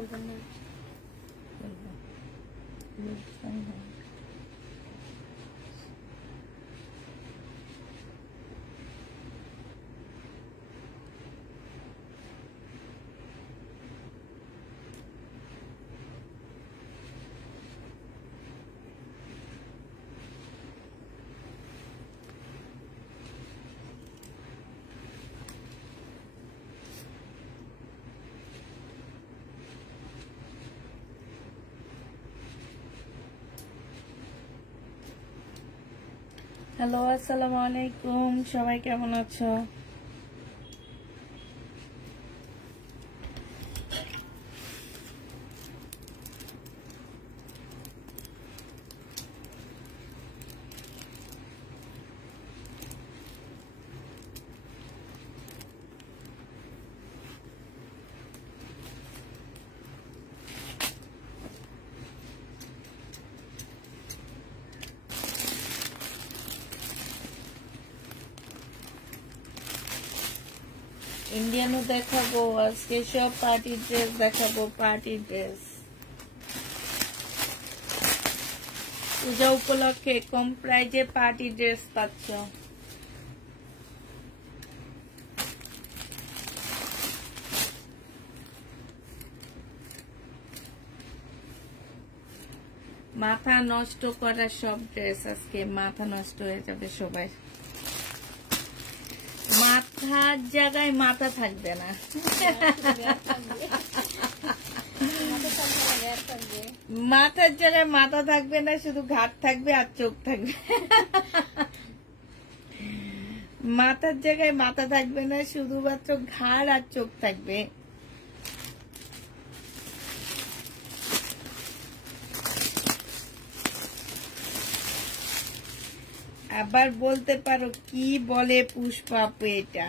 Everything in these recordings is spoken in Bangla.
খুলবেন না? হ্যালো, আসসালামু আলাইকুম। সবাই কেমন আছো? ইন্ডিয়ানও দেখাবো আজকে, সব পার্টি ড্রেস দেখাবো। পার্টি ড্রেস পূজা উপলক্ষে কম প্রাইজে পার্টি ড্রেস পাচ্ছ। মাথা নষ্ট করা সব ড্রেস আজকে, মাথা নষ্ট হয়ে যাবে সবাই। মাথার জায়গায় মাথা থাকবে না, মাথার জায়গায় মাথা থাকবে না, শুধু ঘাট থাকবে আর চোখ থাকবে। মাথার জায়গায় মাথা থাকবে না, শুধুমাত্র ঘাড় আর চোখ থাকবে। আবার বলতে পারো কি বলে পুষ্পাপু, এটা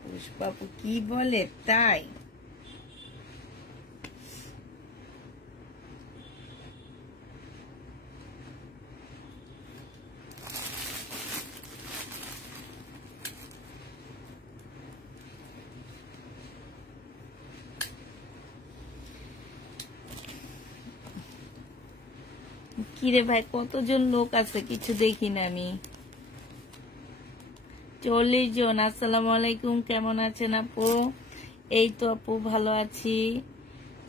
পুষ্পাপু কি বলে তাই? কিরে ভাই, কতজন লোক আছে কিছু দেখি না আমি। 40 জন। আসসালামু আলাইকুম, কেমন আছেন আপু? এই তো আপু ভালো আছি।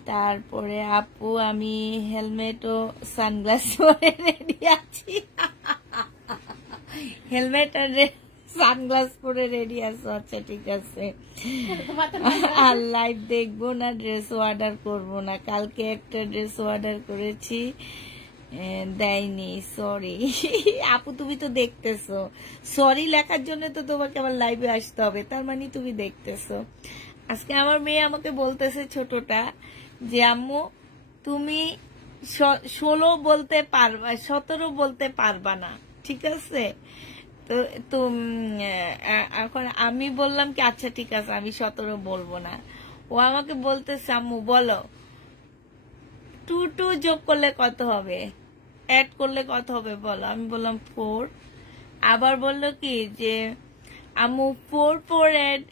তারপরে আপু আমি হেলমেট ও সানগ্লাস পরে রেডি আছি। হেলমেট আর সানগ্লাস পরে রেডি আছো? আচ্ছা ঠিক আছে। আর লাইভ দেখবো না, ড্রেস অর্ডার করবো না। কালকে একটা ড্রেস অর্ডার করেছি, দেয়নি, সরি। আপু তুমি তো দেখতেছো, সরি লেখার জন্য তো তোমাকে আমার লাইভে আসতে হবে, তার মানে তুমি দেখতেছো। আজকে আমার মেয়ে আমাকে বলতেছে, ছোটটা, যে আম্মু তুমি 16 বলতে পারবা, 17 বলতে পারবা না, ঠিক আছে? তো এখন আমি বললাম কি আচ্ছা ঠিক আছে, আমি 17 বলবো না। ও আমাকে বলতেছে আম্মু বলো 2 যোগ করলে কত হবে, অ্যাড করলে কত হবে বলো। আমি বললাম 4। আবার বললো কি যে আম্মু 4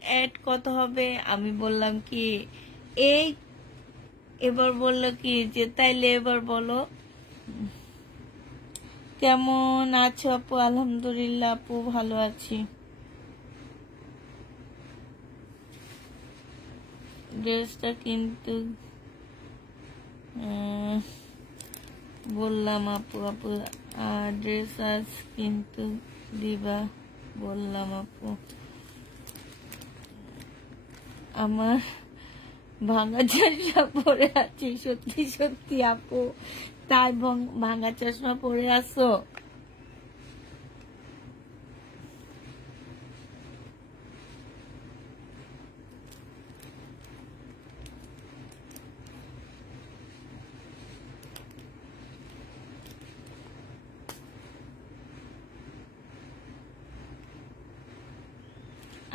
অ্যাড কত হবে? আমি বললাম কি 8। এবার বললো কি যে তাইলে এবার বলো। কেমন আছো আপু? আলহামদুলিল্লাহ আপু ভালো আছি। ড্রেসটা কিন্তু বললাম আপু, আপু ড্রেস আজ কিন্তু দিবা বললাম আপু। আমার ভাঙা চশমা পরে আছি, সত্যি সত্যি আপু? তাই ভাঙা চশমা পরে আসো?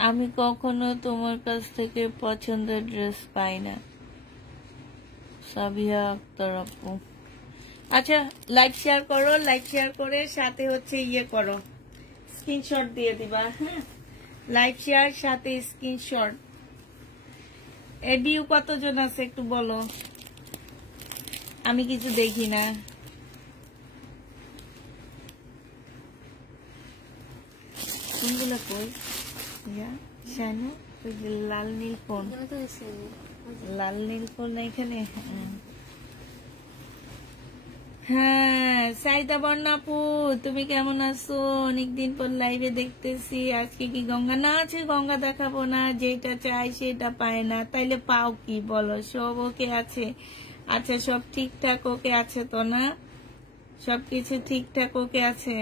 আমি কখনো তোমার কাছ থেকে পছন্দের ড্রেস পাই না। সাবিয়া আক্তার আপু। আচ্ছা লাইক শেয়ার করো, লাইক শেয়ার করে সাথে হচ্ছে ইয়ে করো, স্ক্রিনশট দিয়ে দিবা। হ্যাঁ, লাইক শেয়ার সাথে স্ক্রিনশট। এর ভিউ কতজন আছে একটু বলো, আমি কিছু দেখি না। কোনগুলো কই শানু? লাল নীল কোন? লাল নীল কোন এখানে? হ্যাঁ সাইদা বর্ণাপু, তুমি কেমন আছো? অনেকদিন পর লাইভে দেখতেছি। আজকে কি গঙ্গা না আছে? গঙ্গা দেখাবো না, যেটা চাই সেটা পায় না, তাইলে পাও কি বলো? সব ওকে আছে? আচ্ছা সব ঠিকঠাক ওকে আছে তো না? সবকিছু ঠিকঠাক ওকে আছে?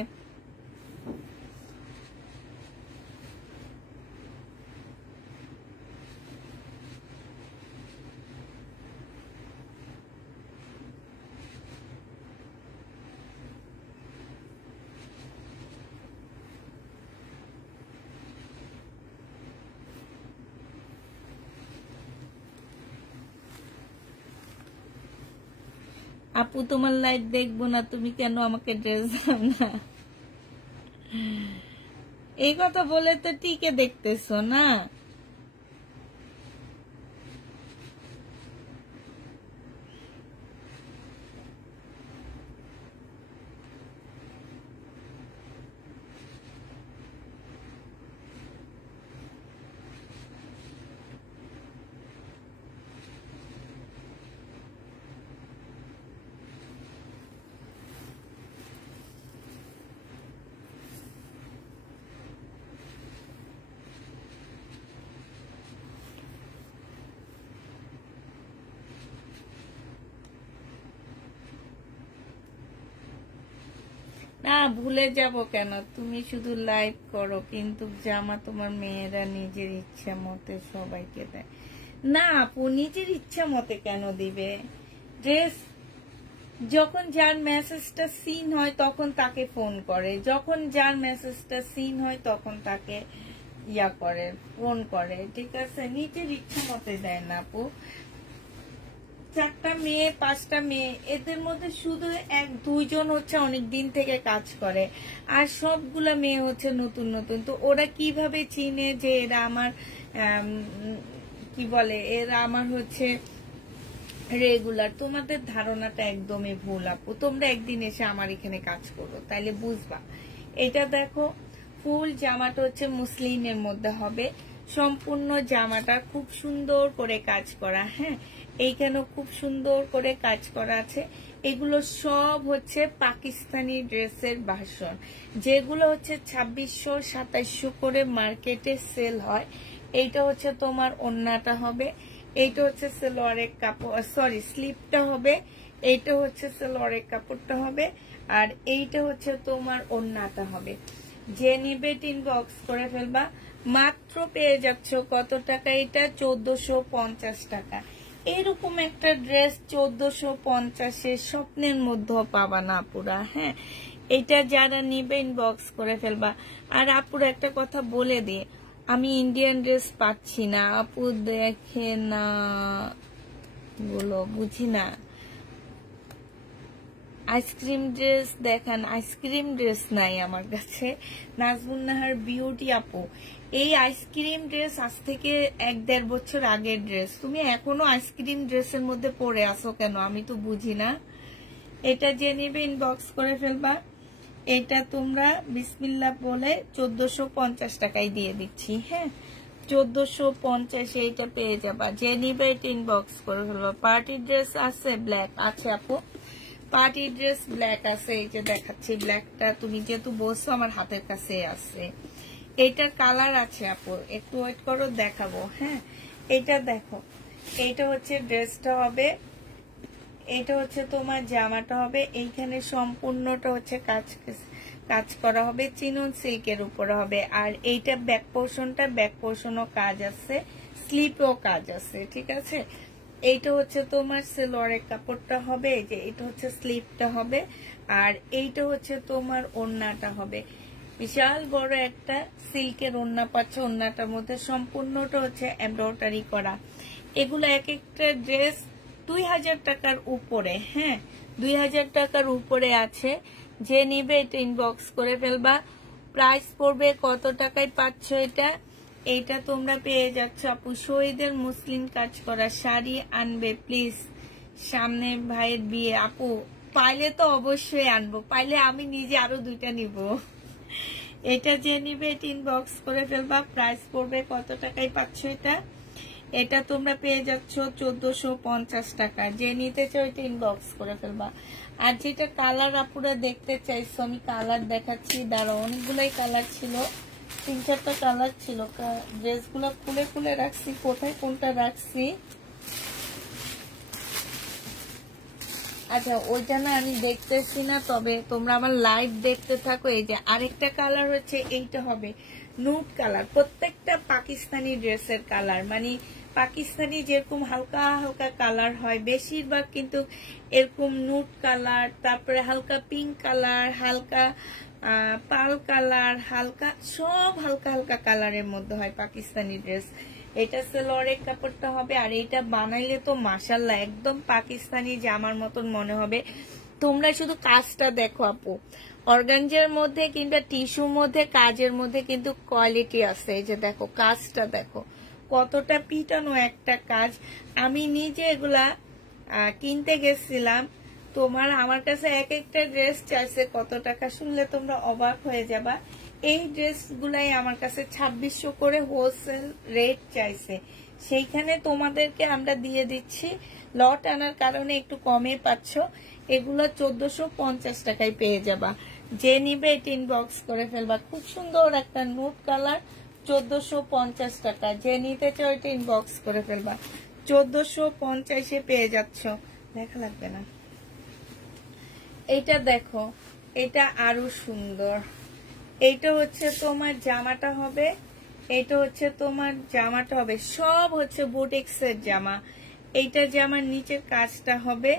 আপু তোমার লাইভ দেখবো না, তুমি কেন আমাকে ড্রেস দাও না? এই কথা বলে তো টিকে দেখতেছো না। না ভুলে যাব কেন, তুমি শুধু লাইভ করো, কিন্তু জামা তোমার মেয়েরা নিজের ইচ্ছা মতে সবাইকে দেয়। না আপু নিজের ইচ্ছা মতে কেন দিবে ড্রেস? যখন যার মেসেজটা সিন হয় তখন তাকে ফোন করে, যখন যার মেসেজটা সিন হয় তখন তাকে ইয়া করে, ফোন করে, ঠিক আছে? নিজের ইচ্ছা মতে দেয় না আপু। 4টা মেয়ে 5টা মেয়ে, এদের মধ্যে শুধু 1-2 জন হচ্ছে অনেক দিন থেকে কাজ করে, আর সবগুলা মেয়ে হচ্ছে নতুন নতুন। তো ওরা কিভাবে চিনে যে এরা আমার কি বলে, এরা আমার হচ্ছে রেগুলার? তোমাদের ধারণাটা একদমই ভুল আপু। তোমরা একদিন এসে আমার এখানে কাজ করো, তাইলে বুঝবা। এটা দেখো, ফুল জামাটা হচ্ছে মুসলিমের মধ্যে হবে, সম্পূর্ণ জামাটা খুব সুন্দর করে কাজ করা। হ্যাঁ এইখানেও খুব সুন্দর করে কাজ করা আছে। এগুলো সব হচ্ছে পাকিস্তানি ড্রেসের ভার্সন, যেগুলো হচ্ছে 2600-2700 করে মার্কেটে সেল হয়। এইটা হচ্ছে তোমার ওড়নাটা হবে, এইটা হচ্ছে সালোয়ারের কাপড়, সরি স্লিপটা হবে, এইটা হচ্ছে সালোয়ারের কাপড়টা হবে, আর এইটা হচ্ছে তোমার ওড়নাটা হবে। যে নিবে ইনবক্স করে ফেলবা। মাত্র পেয়ে যাচ্ছ কত টাকা? এটা 1450 টাকা। এরকম একটা ড্রেস 1450-এ স্বপ্নের মধ্যেও পাবা না আপুরা। হ্যাঁ এটা যারা নিবে ইনবক্স করে ফেলবা। আর আপুরা একটা কথা বলে দিয়ে, আমি ইন্ডিয়ান ড্রেস পাচ্ছি না আপু, দেখে না বলো, বুঝি না। আইসক্রিম ড্রেস দেখান। আইসক্রিম ড্রেস নাই আমার কাছে। নাজমুন নাহার বিউটি আপু, এই আইসক্রিম ড্রেস আজ থেকে 1-1.5 বছর আগের ড্রেস। তুমি এখনো আইসক্রিম ড্রেসের মধ্যে পরে আসো কেন, আমি তো বুঝি না। এটা যে নিবে ইনবক্স করে ফেলবা। এটা তোমরা বিসমিল্লাহ বলে 1450 টাকায় দিয়ে দিচ্ছি। হ্যাঁ 1450 এইটা পেয়ে যাবা। যে নিবে এটা ইনবক্স করে ফেলবা। পার্টি ড্রেস আছে ব্ল্যাক আছে আপু, পার্টি ড্রেস ব্ল্যাক আছে। এই যে দেখাচ্ছি ব্ল্যাকটা, তুমি যেহেতু বলছো আমার হাতের কাছে আছে। এটার কালার আছে আপু, একটু ওয়েট করো দেখাবো। হ্যাঁ এটা দেখো, এইটা হচ্ছে ড্রেসটা হবে, এটা হচ্ছে তোমার জামাটা হবে। এইখানে সম্পূর্ণটা হচ্ছে কাজ করা হবে, চিনন সিল্কের উপরে হবে। আর এইটা ব্যাক পোর্শনটা, ব্যাক পোর্শনও কাজ আছে, স্লিপেও কাজ আছে, ঠিক আছে? এইটা হচ্ছে তোমার সালোয়ারের কাপড়টা হবে, এই যে এটা হচ্ছে স্লিপটা হবে, আর এইটা হচ্ছে তোমার ওড়নাটা হবে। বিশাল বড় একটা সিল্কের ওড়না পাচ্ছে, ওড়নাটার মধ্যে সম্পূর্ণটা হচ্ছে এমব্রয়ডারি করা। এগুলো এক একটা ড্রেস 2000 টাকার উপরে। হ্যাঁ 2000 টাকার উপরে আছে। যে নিবে এটা ইনবক্স করে ফেলবা। প্রাইস পড়বে কত টাকায় পাচ্ছ এটা? এইটা তোমরা পেয়ে যাচ্ছ আপু। শহীদের মুসলিম কাজ করা শাড়ি আনবে প্লিজ, সামনে ভাইয়ের বিয়ে। আপু পাইলে তো অবশ্যই আনবো, পাইলে আমি নিজে আরো 2টা নিব। এটা যে নিবে এটা ইনবক্স করে ফেলবা। প্রাইস পড়বে কত টাকায় পাচ্ছ এটা? এটা তোমরা পেয়ে যাচ্ছ 1450 টাকা। যে নিতে চাও এটা ইনবক্স করে ফেলবা। আর যেটা কালার আপুরা দেখতে চাইছো আমি কালার দেখাচ্ছি, দাঁড়াও। অনেকগুলাই কালার ছিল, 3-4টা কালার ছিল। ড্রেসগুলো খুলে খুলে রাখছি, কোথায় কোনটা রাখছি। আচ্ছা ওইটা না আমি দেখতেছি না, তবে তোমরা আমার লাইভ দেখতে থাকো। এই যে আরেকটা কালার হচ্ছে, এইটা হবে নুট কালার। প্রত্যেকটা পাকিস্তানি ড্রেসের কালার, মানে পাকিস্তানি যেরকম হালকা হালকা কালার হয় বেশিরভাগ, কিন্তু এরকম নুট কালার, তারপরে হালকা পিঙ্ক কালার, হালকা পাল কালার, হালকা সব হালকা হালকা কালারের মধ্যে হয় পাকিস্তানি ড্রেস। এটা সালোয়ারের কাপড়টা হবে। আর এটা বানাইলে তো মাশাআল্লাহ একদম পাকিস্তানি জামার মতন মনে হবে। তোমরা শুধু কাজটা দেখো আপু, অর্গানজার মধ্যে কিংবা টিস্যুর মধ্যে কাজের মধ্যে কিন্তু কোয়ালিটি আছে। এই যে দেখো কাজটা দেখো কতটা পিটানো একটা কাজ। আমি নিজে এগুলা কিনতে গেছিলাম, তোমার আমার কাছে এক একটা ড্রেস চাইছে কত টাকা, শুনলে তোমরা অবাক হয়ে যাবা। এই ড্রেসগুলাই আমার কাছে 2600 করে হোলসেল রেট চাইছে, সেইখানে তোমাদেরকে আমরা দিয়ে দিচ্ছি। লট আনার কারণে একটু কমে পাচ্ছ। এগুলো 1450 টাকায় পেয়ে যাবা। যে নিবে এটা ইনবক্স করে ফেলবা। খুব সুন্দর একটা নুট কালার, 1450 টাকা। যে নিতে চাও এটা ইনবক্স করে ফেলবা। 1450-এ পেয়ে যাচ্ছ, দেখা লাগবে না। এটা দেখো, এটা আরো সুন্দর। এইটা হচ্ছে তোমার জামাটা হবে, এটা হচ্ছে তোমার জামাটা হবে, সব হচ্ছে বুটিক্সের জামা। এইটা জামার নিচের কাজটা হবে।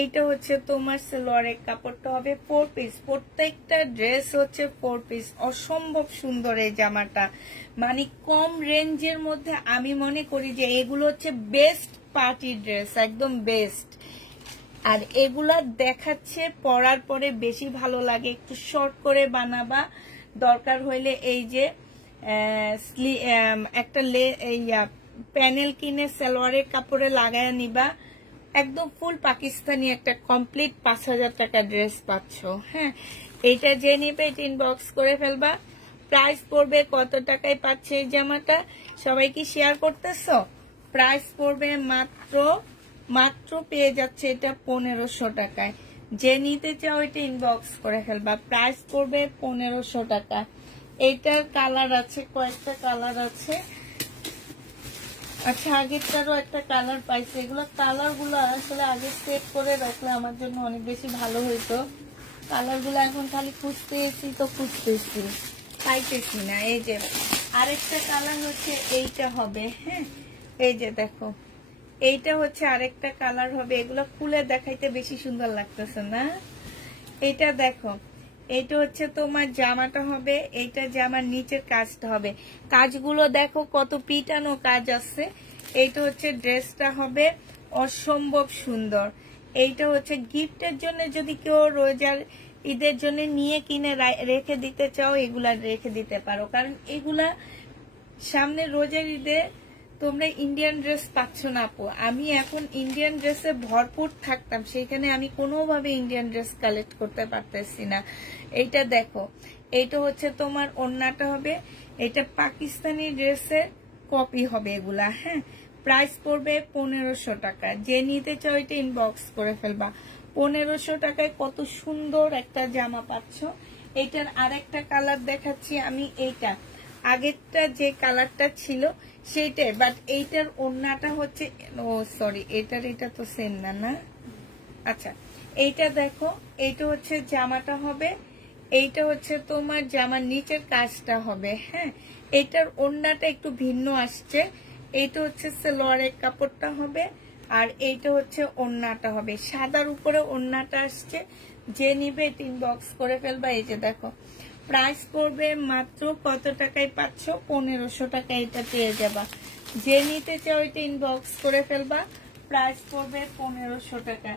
এইটা হচ্ছে তোমার সালোয়ারের কাপড়টা হবে 4 পিস। প্রত্যেকটা ড্রেস হচ্ছে 4 পিস। অসম্ভব সুন্দর এই জামাটা, মানে কম রেঞ্জের মধ্যে আমি মনে করি যে এগুলো হচ্ছে বেস্ট পার্টি ড্রেস, একদম বেস্ট। আর এগুলা দেখাচ্ছে পরার পরে বেশি ভালো লাগে। একটু শর্ট করে বানাবা, দরকার হইলে এই যে একটা প্যানেল কিনে সালোয়ারের কাপড়ে লাগায় নিবা। একদম ফুল পাকিস্তানি একটা কমপ্লিট 5000 টাকা ড্রেস পাচ্ছ। হ্যাঁ, এইটা যে নিবে এটা ইনবক্স করে ফেলবা। প্রাইস পড়বে কত টাকায় পাচ্ছে এই জামাটা, সবাই কি শেয়ার করতেছ? প্রাইস পড়বে মাত্র পেয়ে যাচ্ছে এটা 1500 টাকায়। যে নিতে চাও এটা ইনবক্স করে ফেলবা। প্রাইস পড়বে 1500 টাকা। এইটার কালার আছে, কয়েকটা কালার আছে। আচ্ছা আগেরটারও একটা কালার পাইছে। এগুলো কালার গুলো আসলে আগে সেট করে রাখলে আমার জন্য অনেক বেশি ভালো হইতো। কালার গুলো এখন খালি খুঁজতেছি তো খুঁজতেছি, পাইতেছি না। এই যে আরেকটা কালার হচ্ছে এইটা হবে। হ্যাঁ, এই যে দেখো এইটা হচ্ছে আরেকটা কালার হবে। এগুলো খুলে দেখাইতে বেশি সুন্দর লাগতেছে না? এইটা দেখো, এইটা হচ্ছে তোমার জামাটা হবে, এইটা জামার নিচের কাজটা হবে। কাজগুলো দেখো কত পিটানো কাজ আছে। এইটা হচ্ছে ড্রেসটা হবে, অসম্ভব সুন্দর। এইটা হচ্ছে গিফটের জন্য, যদি কেউ রোজার ঈদের জন্য নিয়ে কিনে রেখে দিতে চাও এগুলা রেখে দিতে পারো। কারণ এগুলা সামনে রোজার ঈদে তোমরা ইন্ডিয়ান ড্রেস পাচ্ছ না আপু। আমি এখন ইন্ডিয়ান ড্রেসে ভরপুর থাকতাম, সেখানে আমি কোনোভাবে ইন্ডিয়ান ড্রেস কালেক্ট করতে পারতেছি না। এইটা দেখো, এইটা হচ্ছে তোমার ওড়নাটা হবে, এটা পাকিস্তানি ড্রেসের কপি হবে এগুলা। হ্যাঁ, প্রাইস পড়বে 1500 টাকা। যে নিতে চাও এটা ইনবক্স করে ফেলবা। 1500 টাকায় কত সুন্দর একটা জামা পাচ্ছ। এইটার আরেকটা কালার দেখাচ্ছি আমি। এইটা আগেরটা যে কালারটা ছিল সেটাই, বাট এইটার ওড়নাটা হচ্ছে, ও সরি, এটা তো সেম না, না? আচ্ছা, এইটা দেখো, এইটা হচ্ছে জামাটা হবে, এইটা হচ্ছে তোমার জামার নিচের কাজটা হবে। হ্যাঁ, এইটার ওড়নাটা একটু ভিন্ন আসছে। এইটা হচ্ছে সালোয়ারের কাপড়টা হবে, আর এইটা হচ্ছে ওড়নাটা হবে। সাদার উপরে ওড়নাটা আসছে। যে নিবে এটা ইনবক্স করে ফেলবা। এই যে দেখো, প্রাইস পড়বে মাত্র কত টাকায় পাচ্ছ? 1500 টাকা এটা পেয়ে যাবা। যে নিতে চাও এটা ইনবক্স করে ফেলবা। প্রাইস পড়বে 1500 টাকা।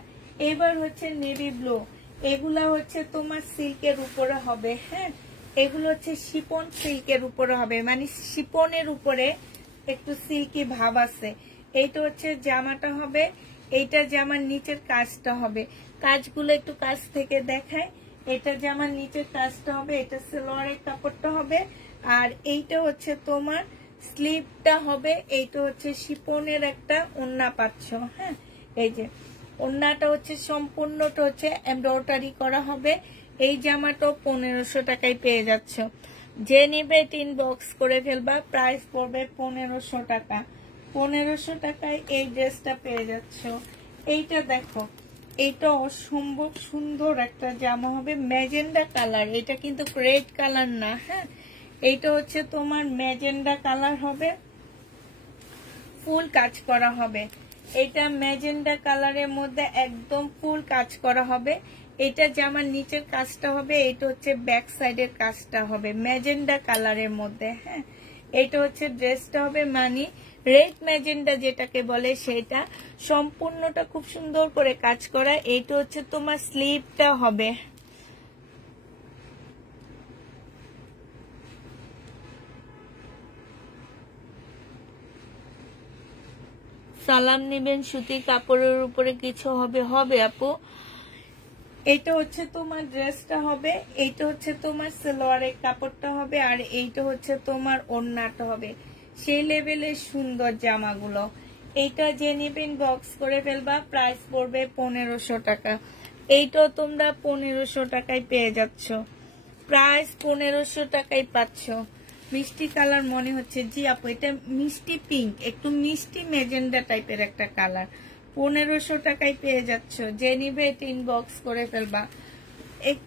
এবার হচ্ছে নেভি ব্লু। এগুলা হচ্ছে তোমার সিল্কের উপরে হবে। হ্যাঁ, এগুলো হচ্ছে শিপন সিল্কের উপরে হবে, মানে শিপনের উপরে একটু সিল্কি ভাব আছে। এইটা হচ্ছে জামাটা হবে, এইটা জামার নিচের কাজটা হবে। কাজগুলো একটু কাছ থেকে দেখায়। এটা জামার নিচের কাজটা হবে, এটা সালোয়ারের কাপড়টা হবে, আর এইটা হচ্ছে তোমার স্লিভটা হবে। এইটা হচ্ছে শিপনের একটা ওড়না পাচ্ছ। হ্যাঁ, এই যে ওড়নাটা হচ্ছে সম্পূর্ণটা হচ্ছে এমব্রয়ডারি করা হবে। এই জামাটাও 1500 টাকায় পেয়ে যাচ্ছ। যে নিবে ইনবক্স করে ফেলবা, প্রাইস পড়বে 1500 টাকা। 1500 টাকায় এই ড্রেসটা পেয়ে যাচ্ছ। এইটা দেখো, এইটা অসম্ভব সুন্দর একটা জামা হবে, ম্যাজেন্ডা কালার। এটা কিন্তু রেড কালার না। হ্যাঁ, এইটা হচ্ছে তোমার ম্যাজেন্ডা কালার হবে, ফুল কাজ করা হবে। এটা ম্যাজেন্ডা কালারের মধ্যে একদম ফুল কাজ করা হবে। এটা জামার নিচের কাজটা হবে, এটা হচ্ছে ব্যাক সাইডের কাজটা হবে ম্যাজেন্ডা কালারের মধ্যে। হ্যাঁ, এটা হচ্ছে ড্রেসটা হবে, মানে রেড ম্যাজেন্ডা যেটাকে বলে সেটা, সম্পূর্ণটা খুব সুন্দর করে কাজ করা। এইটা হচ্ছে তোমার স্লিভটা হবে। সালাম নিবেন, সুতি কাপড়ের উপরে কিছু হবে? হবে আপু। এইটা হচ্ছে তোমার ড্রেসটা হবে, এইটা হচ্ছে তোমার সালোয়ারের কাপড়টা হবে, আর এইটা হচ্ছে তোমার ওড়নাটা হবে। সেই লেভেলের সুন্দর জামাগুলো। এইটা যে নিবেন বক্স করে ফেলবা, প্রাইস পড়বে 1500 টাকা। এইটাও তোমরা 1500 টাকায় পেয়ে যাচ্ছ। প্রাইস 1500 টাকায় পাচ্ছ। মিষ্টি কালার মনে হচ্ছে, জি আপু এটা মিষ্টি পিঙ্ক, একটু মিষ্টি ম্যাজেন্ডা টাইপের একটা কালার। 1500 টাকায় পেয়ে যাচ্ছ। যে নিবে এটা ইনবক্স করে ফেলবা।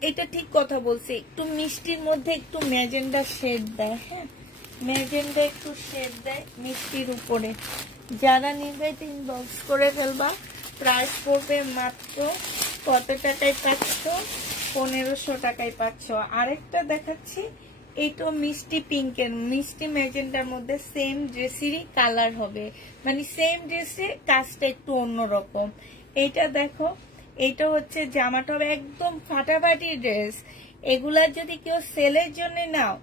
এটা ঠিক কথা বলছি, একটু মিষ্টির মধ্যে একটু ম্যাজেন্ডা শেড দেয়। হ্যাঁ, ম্যাজেন্ডা একটু শেড দেয় মিষ্টির উপরে। যারা নিবে এটা ইনবক্স করে ফেলবা। প্রাইস পড়বে মাত্র কত টাকায় পাচ্ছ? 1500 টাকায় পাচ্ছ। আরেকটা দেখাচ্ছি, এইটা মিষ্টি পিঙ্কের, মিষ্টি ম্যাজেন্ডার মধ্যে সেম ড্রেসেরই কালার হবে, মানে সেম ড্রেসের কাজটা একটু অন্যরকম। এইটা দেখো, এইটা হচ্ছে জামাটা হবে একদম ফাটাফাটি ড্রেস। এগুলা যদি কেউ সেলের জন্য নাও,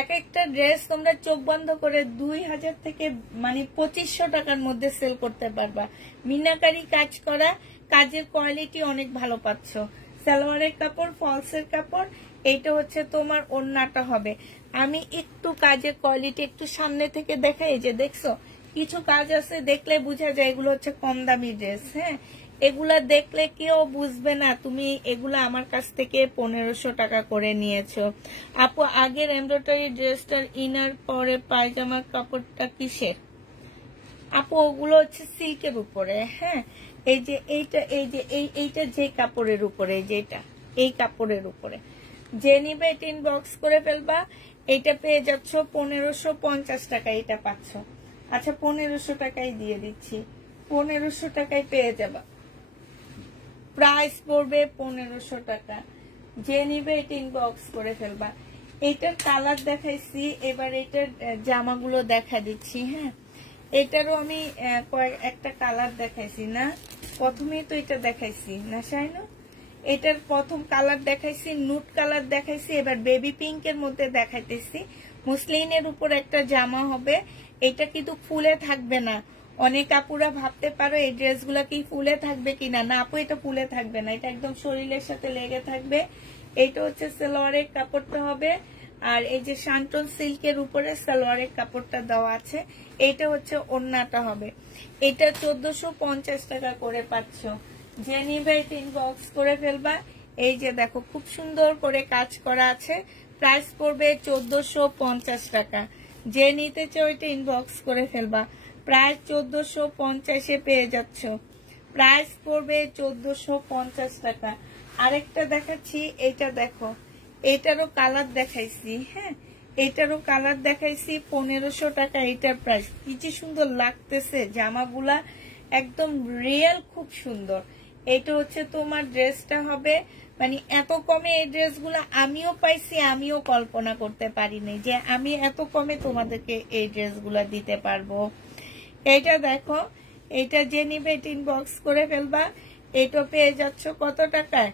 এক একটা ড্রেস তোমরা চোখ বন্ধ করে 2000 থেকে মানে 2500 টাকার মধ্যে সেল করতে পারবা। মিনাকারি কাজ করা, কাজের কোয়ালিটি অনেক ভালো পাচ্ছ। সালোয়ারের কাপড়, ফলসের কাপড়। এইটা হচ্ছে তোমার ওড়নাটা হবে। আমি একটু কাজের কোয়ালিটি একটু সামনে থেকে দেখাই, যে দেখছো কিছু কাজ আছে দেখলে বোঝা যায় এগুলো হচ্ছে কম দামি ড্রেস। হ্যাঁ, এগুলা দেখলে কেউ বুঝবে না তুমি এগুলা আমার কাছ থেকে 1500 টাকা করে নিয়েছো। আপু আগের এমব্রয়ডারি ড্রেসটার ইনার পরে পায়জামার কাপড়টা কিসের? আপু ওগুলো হচ্ছে সিল্কের উপরে। হ্যাঁ, এই যে এইটা, এই যে এইটা যে কাপড়ের উপরে, যেটা এই কাপড়ের উপরে। যে নিবে এটা ইনবক্স করে ফেলবা। এটা পেয়ে যাচ্ছ 1550 টাকা, এটা পাচ্ছ। আচ্ছা 1500 টাকাই দিয়ে দিচ্ছি, 1500 টাকায় পেয়ে যাবা। প্রাইস পড়বে 1500 টাকা। যে নিবে এটা ইনবক্স করে ফেলবা। এটার কালার দেখাইছি, এবার এটার জামাগুলো দেখা দিচ্ছি। হ্যাঁ, এটারও আমি একটা কালার দেখাইছি না, প্রথমেই তো এটা দেখাইছি না শাইনো? এটার প্রথম কালার দেখাইছি, নুট কালার দেখাইছি, এবার বেবি পিঙ্কের মধ্যে দেখাইতেছি। মুসলিনের উপর একটা জামা হবে। এটা কিন্তু ফুলে থাকবে না। অনেক আপুরা ভাবতে পারো এই ড্রেসগুলা কি ফুলে থাকবে কিনা। না আপু, এটা ফুলে থাকবে না, এটা একদম শরীরের সাথে লেগে থাকবে। এইটা হচ্ছে সালোয়ারের কাপড়টা হবে, আর এই যে শান্তন সিল্কের উপরে সালোয়ারের কাপড়টা দেওয়া আছে। এইটা হচ্ছে ওড়নাটা হবে। এটা 1450 টাকা করে পাচ্ছ। যে নিবে এটা ইনবক্স করে ফেলবা। এই যে দেখো খুব সুন্দর করে কাজ করা আছে। প্রাইস পড়বে 1450 টাকা। যে নিতে চাও এটা ইনবক্স করে ফেলবা। প্রাইস 1450-এ পেয়ে যাচ্ছ। প্রাইস পড়বে 1450 টাকা। আরেকটা দেখাচ্ছি, এটা দেখো, এটারও কালার দেখাইছি। হ্যাঁ, এটারও কালার দেখাইছি 1500 টাকা এটার প্রাইস। কি যে সুন্দর লাগতেছে জামাগুলা, একদম রিয়েল, খুব সুন্দর। এটা হচ্ছে তোমার ড্রেসটা হবে, মানে এত কমে এই ড্রেসগুলো আমিও পাইছি, আমিও কল্পনা করতে পারিনি যে আমি এত কমে তোমাদেরকে এই ড্রেসগুলা দিতে পারবো। এইটা দেখো, এটা যে নিবে ইনবক্স করে ফেলবা। এটা পেয়ে যাচ্ছ কত টাকায়?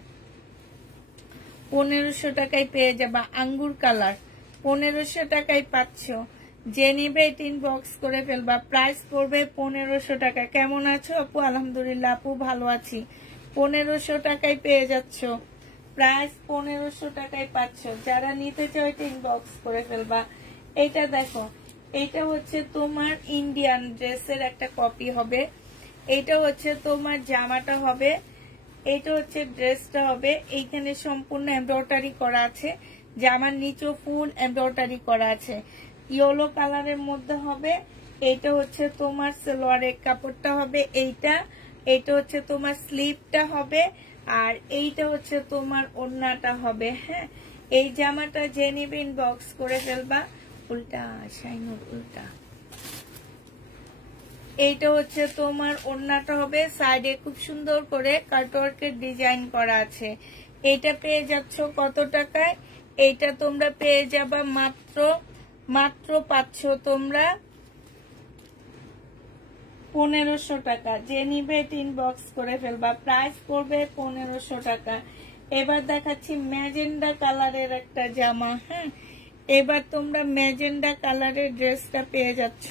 1500 টাকায় পেয়ে যাবা। আঙ্গুর কালার 1500 টাকায় পাচ্ছ। যে নিবে ইনবক্স করে ফেলবা। প্রাইস পড়বে 1500 টাকা। কেমন আছো আপু? আলহামদুলিল্লাহ আপু ভালো আছি। 1500 টাকায় পেয়ে যাচ্ছ। প্রাইস 1500 টাকায় পাচ্ছ। যারা নিতে চাও এটা ইনবক্স করে ফেলবা। এটা দেখো, এটা হচ্ছে তোমার ইন্ডিয়ান ড্রেসের একটা কপি হবে। এটা হচ্ছে তোমার জামাটা হবে, এটা হচ্ছে ড্রেসটা হবে। এইখানে সম্পূর্ণ এমব্রয়ডারি করা আছে। জামার নিচেও ফুল এমব্রয়ডারি করা আছে। ইয়েলো কালারের মধ্যে হবে। এটা হচ্ছে তোমার সালোয়ারের কাপড়টা হবে এইটা। এটা হচ্ছে তোমার স্লিভটা হবে। আর এইটা হচ্ছে তোমার ওড়নাটা হবে। হ্যাঁ, এই জামাটা যে নিবে ইনবক্স করে ফেলবা। উল্টা শাইনুর উল্টা। এইটা হচ্ছে তোমার ওড়নাটা হবে। সাইডে খুব সুন্দর করে কাটওয়ার্কের ডিজাইন করা আছে। এটা পেয়ে যাচ্ছ কত টাকায়? এইটা তোমরা পেয়ে যাবা মাত্র পাচ্ছ তোমরা 1500 টাকা। যে নিবে ইনবক্স করে ফেলবা। প্রাইস পড়বে 1500 টাকা। এবার দেখাচ্ছি ম্যাজেন্ডা কালারের একটা জামা। হ্যাঁ, এবার তোমরা ম্যাজেন্ডা কালারের ড্রেসটা পেয়ে যাচ্ছ।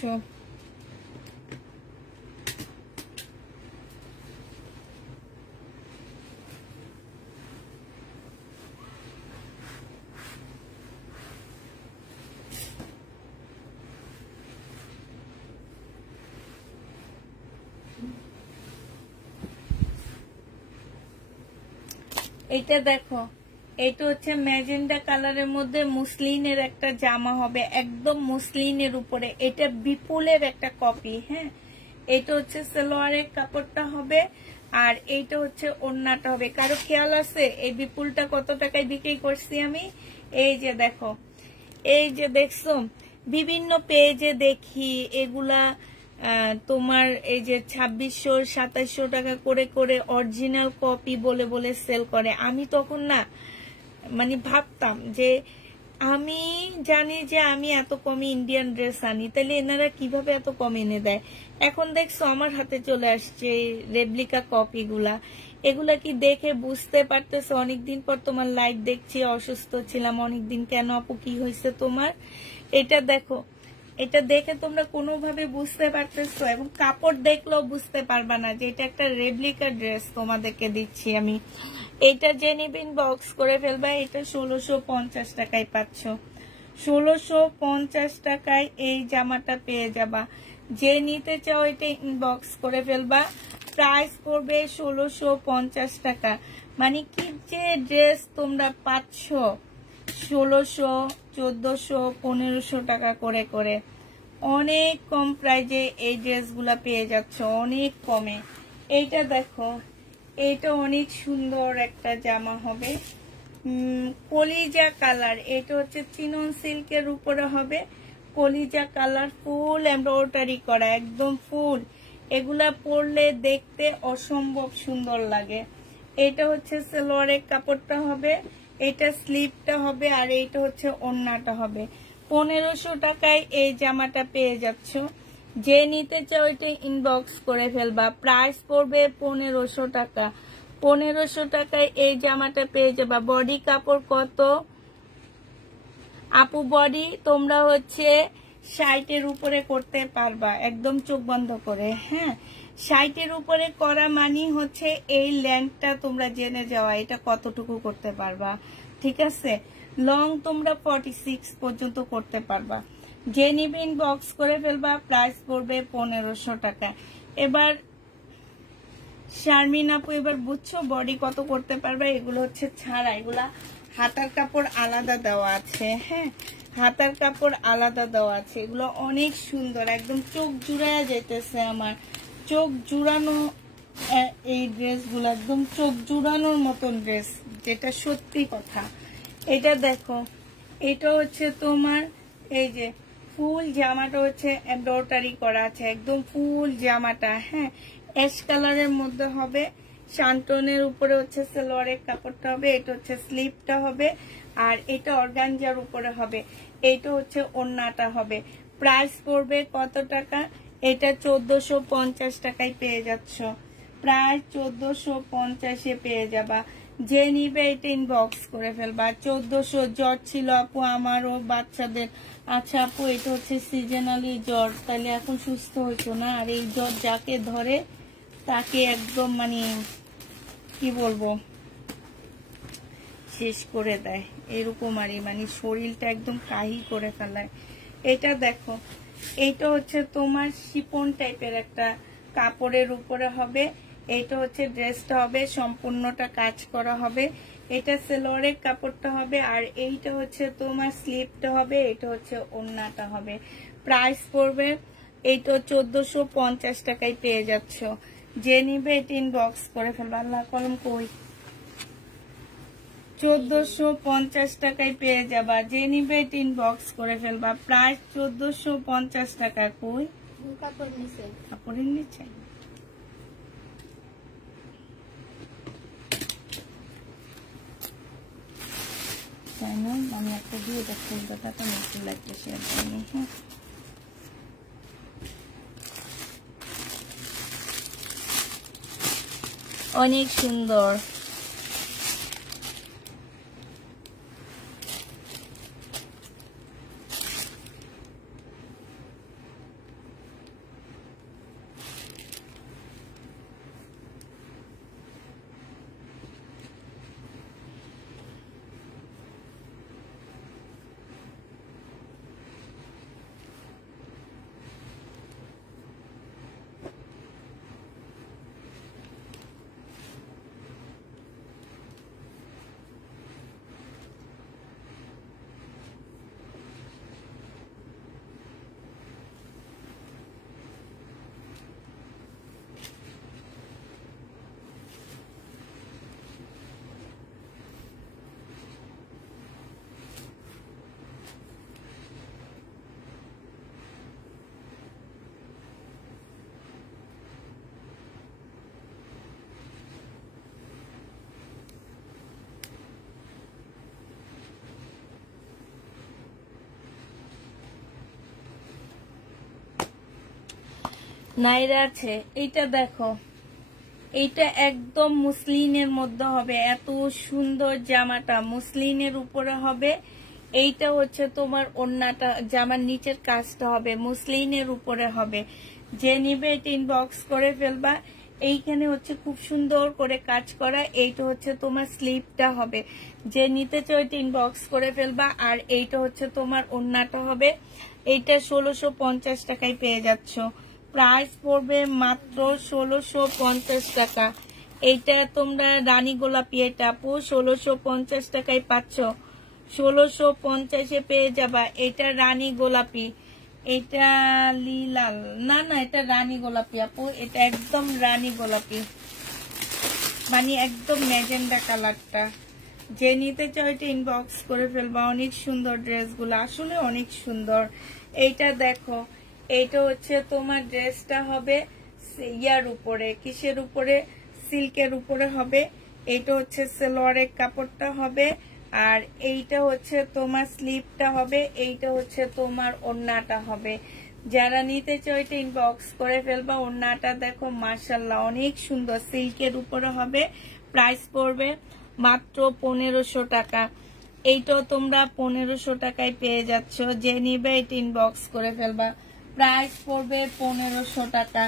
এটা দেখো, এটা হচ্ছে ম্যাজেন্ডা কালারের মধ্যে মুসলিনের একটা জামা হবে, একদম মুসলিনের উপরে। এটা বিপুলের একটা কপি। হ্যাঁ, এটা হচ্ছে সালোয়ারের কাপড়টা হবে। আর এইটা হচ্ছে ওড়নাটা হবে। কারো খেয়াল আছে এই বিপুলটা কত টাকায় বিক্রি করছি আমি? এই যে দেখো, এই যে দেখছো বিভিন্ন পেজে দেখি এগুলা তোমার এই যে 2600-2700 টাকা করে করে অরিজিনাল কপি বলে বলে সেল করে। আমি তখন না মানে ভাবতাম যে আমি জানি যে আমি এত কমে ইন্ডিয়ান ড্রেস আনি, তাহলে এনারা কিভাবে এত কম এনে দেয়। এখন দেখছো আমার হাতে চলে আসছে রেপ্লিকা কপি গুলা। এগুলা কি দেখে বুঝতে পারতেছো? অনেকদিন পর তোমার লাইভ দেখছি, অসুস্থ ছিলাম অনেকদিন। কেন আপু কি হয়েছে তোমার? এটা দেখো, এটা দেখে তোমরা কোনোভাবে বুঝতে পারতেছো এবং কাপড় দেখলেও বুঝতে পারবা না যে এটা একটা রেপ্লিকা ড্রেস তোমাদেরকে দিচ্ছি আমি। এটা যে নিবে ইনবক্স করে ফেলবা। এটা 1650 টাকায় পাচ্ছ। 1650 টাকায় এই জামাটা পেয়ে যাবা। যে নিতে চাও এটা ইনবক্স করে ফেলবা। প্রাইস পড়বে 1650 টাকা। মানে কি যে ড্রেস তোমরা পাচ্ছ 1600, 1400, 1500 টাকা করে করে। অনেক কম প্রাইজে এই ড্রেসগুলা পেয়ে যাচ্ছ, অনেক কমে। এইটা দেখো, এটা অনেক সুন্দর একটা জামা হবে, কলিজা কালার। এটা হচ্ছে চিনন সিল্কের উপরে হবে, কলিজা কালার, ফুল এমব্রয়ডারি করা, একদম ফুল। এগুলা পরলে দেখতে অসম্ভব সুন্দর লাগে। এটা হচ্ছে সালোয়ারের কাপড়টা হবে, এটা স্লিভটা হবে, আর এইটা হচ্ছে ওড়নাটা হবে। 1500 টাকায় এই জামাটা পেয়ে যাচ্ছ। যে নিতে চাও এটা ইনবক্স করে ফেলবা। প্রাইস পড়বে 1500 টাকা। 1500 টাকায় এই জামাটা পেয়ে যাবা। বডি কাপড় কত আপু? বডি তোমরা হচ্ছে 60-এর উপরে করতে পারবা, একদম চোখ বন্ধ করে। হ্যাঁ, 60-এর উপরে করা মানে হচ্ছে এই লেন্থটা তোমরা জেনে যাওয়া এটা কতটুকু করতে পারবা। ঠিক আছে, লং তোমরা 46 পর্যন্ত করতে পারবা। যে নিবে ইনবক্স করে ফেলবা। প্রাইস পড়বে 1500 টাকা। এবার শারমিন আপু এবার বুঝছো বডি কত করতে পারবে? এগুলো হচ্ছে ছাড়া, এগুলা হাতার কাপড় আলাদা দেওয়া আছে। হ্যাঁ, হাতার কাপড় আলাদা দেওয়া আছে। এগুলো অনেক সুন্দর, একদম চোখ জুড়ায় যেতেছে আমার। চোখ জুড়ানো এই ড্রেসগুলো, একদম চোখ জুড়ানোর মতন ড্রেস, যেটা সত্যি কথা। এটা দেখো, এটা হচ্ছে তোমার এই যে ফুল জামাটা হচ্ছে এমব্রয়ডারি করা আছে, একদম ফুল জামাটা। হ্যাঁ, অ্যাশ কালারের মধ্যে হবে, শান্টনের উপরে হচ্ছে সালোয়ারের কাপড়টা হবে, এটা হচ্ছে স্লিভটা হবে, আর এটা অর্গানজার উপরে হবে, এইটা হচ্ছে ওড়নাটা হবে। প্রাইস পড়বে কত টাকা? এটা 1450 টাকায় পেয়ে যাচ্ছ। প্রায় 1450-এ পেয়ে যাবা। যে নিবে এটা ইনবক্স করে ফেলবা। 1400 জ্বর ছিল আপু আমারও বাচ্চাদের। আচ্ছা আপু এটা হচ্ছে সিজনালি জ্বর, তাহলে এখন সুস্থ হইতো না। আর এই জ্বর যাকে ধরে তাকে একদম মানে কি বলবো শেষ করে দেয় এরকম, আর মানে শরীরটা একদম কাহি করে ফেলায়। এটা দেখো, এইটা হচ্ছে তোমার শিপন টাইপের একটা কাপড়ের উপরে হবে। এইটা হচ্ছে ড্রেসটা হবে, সম্পূর্ণটা কাজ করা হবে। এটা সেলোয়ারের কাপড়টা হবে, আর এইটা হচ্ছে তোমার স্লিপটা হবে, এটা হচ্ছে ওড়নাটা হবে। প্রাইস পড়বে এইটা 1450 টাকায় পেয়ে যাচ্ছ। যে নিবে এটা ইনবক্স করে ফেলবে। আল্লাহ কলম কই, 1450 টাকায় পেয়ে যাবা। যে নিবে এটা ইনবক্স করে ফেলবা। প্রাইস 1450 টাকা। কই কাপড়ের নিচে তাই না, আমি একটা দিয়ে দেখছি ব্যাপারটা নতুন লাগতেছে এর জন্য। হ্যাঁ অনেক সুন্দর। নাইরা আছে, এইটা দেখো, এইটা একদম মুসলিনের মধ্যে হবে। এত সুন্দর জামাটা মুসলিনের উপরে হবে। এইটা হচ্ছে তোমার ওড়নাটা, জামার নিচের কাজটা হবে মুসলিনের উপরে হবে। যে নিবে এটা ইনবক্স করে ফেলবা। এইখানে হচ্ছে খুব সুন্দর করে কাজ করা। এইটা হচ্ছে তোমার স্লিপটা হবে। যে নিতে চাও এটা ইনবক্স করে ফেলবা। আর এইটা হচ্ছে তোমার ওড়নাটা হবে। এইটা 1650 টাকায় পেয়ে যাচ্ছ। প্রাইস পড়বে মাত্র 1650 টাকা। এইটা তোমরা রানী গোলাপি, এটা আপু 1650 টাকায় পাচ্ছ। 1650-এ পেয়ে যাবা। এটা রানী গোলাপি, এটা লীলাল না, না এটা রানী গোলাপি আপু, এটা একদম রানী গোলাপি, মানে একদম ম্যাজেন্ডা কালারটা। যে নিতে চাও এটা ইনবক্স করে ফেলবা। অনেক সুন্দর ড্রেসগুলো, আসলে অনেক সুন্দর। এইটা দেখো, এইটা হচ্ছে তোমার ড্রেসটা হবে ইয়ার উপরে, কিসের উপরে, সিল্কের উপরে হবে। এইটা হচ্ছে সালোয়ারের কাপড়টা হবে, আর এইটা হচ্ছে তোমার স্লিপটা হবে। এইটা হচ্ছে তোমার ওড়নাটা হবে। যারা নিতে চাও এটা ইনবক্স করে ফেলবা। ওড়নাটা দেখো মাশাআল্লাহ অনেক সুন্দর, সিল্কের উপরে হবে। প্রাইস পড়বে মাত্র 1500 টাকা। এইটাও তোমরা 1500 টাকায় পেয়ে যাচ্ছ। যে নিবে এটা ইনবক্স করে ফেলবা। প্রাইস পড়বে 1500 টাকা।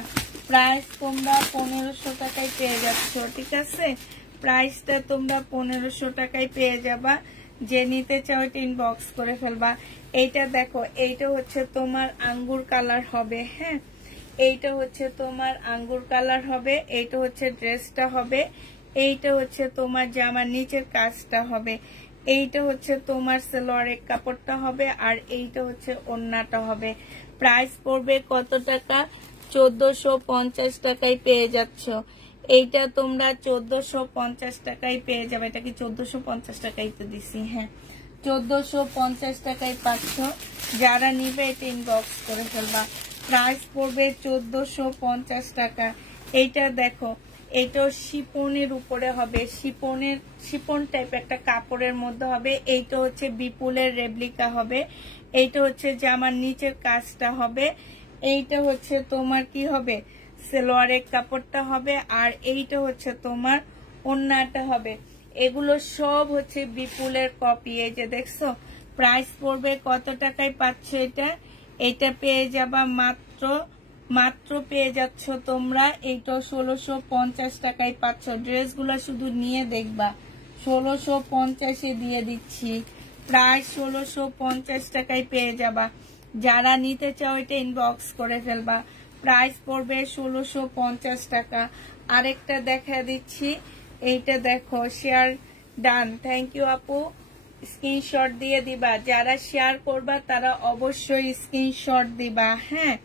প্রাইস তোমরা 1500 টাকায় পেয়ে যাচ্ছ, ঠিক আছে। প্রাইসটা তোমরা 1500 টাকায় পেয়ে যাবা। যে নিতে চাও এটা ইনবক্স করে ফেলবা। এইটা দেখো, এইটা হচ্ছে তোমার আঙ্গুর কালার হবে। হ্যাঁ, এইটা হচ্ছে তোমার আঙ্গুর কালার হবে। এইটা হচ্ছে ড্রেসটা হবে। এইটা হচ্ছে তোমার জামার নিচের কাজটা হবে। এইটা হচ্ছে তোমার সালোয়ারের কাপড়টা হবে, আর এইটা হচ্ছে ওড়নাটা হবে। প্রাইস পড়বে কত টাকা? 1450 টাকায় পেয়ে যাচ্ছ। এইটা তোমরা 1450 টাকায় পেয়ে যাবে। এটা কি 1450 টাকাই তো দিছি? হ্যাঁ, 1450 টাকায় পাচ্ছ। যারা নিবে এটা ইনবক্স করে ফেলবা। প্রাইস পড়বে 1450 টাকা। এইটা দেখো, এটা শিপনের উপরে হবে, শিপন টাইপ একটা কাপড়ের মধ্যে হবে। এইটা হচ্ছে বিপুলের রেপ্লিকা হবে। এইটা হচ্ছে জামার নিচের কাজটা হবে। এইটা হচ্ছে তোমার কি হবে, সালোয়ারের কাপড়টা হবে। আর এইটা হচ্ছে তোমার ওড়নাটা হবে। এগুলো সব হচ্ছে বিপুলের কপি। এই যে দেখছো, প্রাইস পড়বে কত টাকায় পাচ্ছ এটা? এটা পেয়ে যাবা মাত্র পেয়ে যাচ্ছ তোমরা এইটা 1650 টাকায় পাচ্ছ। ড্রেসগুলো শুধু নিয়ে দেখবা, 1650-এ দিয়ে দিচ্ছি, প্রায় 1650 টাকায় পেয়ে যাবা। যারা নিতে চাও এটা ইনবক্স করে ফেলবা। প্রাইস পড়বে 1650 টাকা। আরেকটা দেখা দিচ্ছি, এইটা দেখো, শেয়ার ডান, থ্যাংক ইউ আপু। স্ক্রিনশট দিয়ে দিবা, যারা শেয়ার করবা তারা অবশ্যই স্ক্রিনশট দিবা, হ্যাঁ,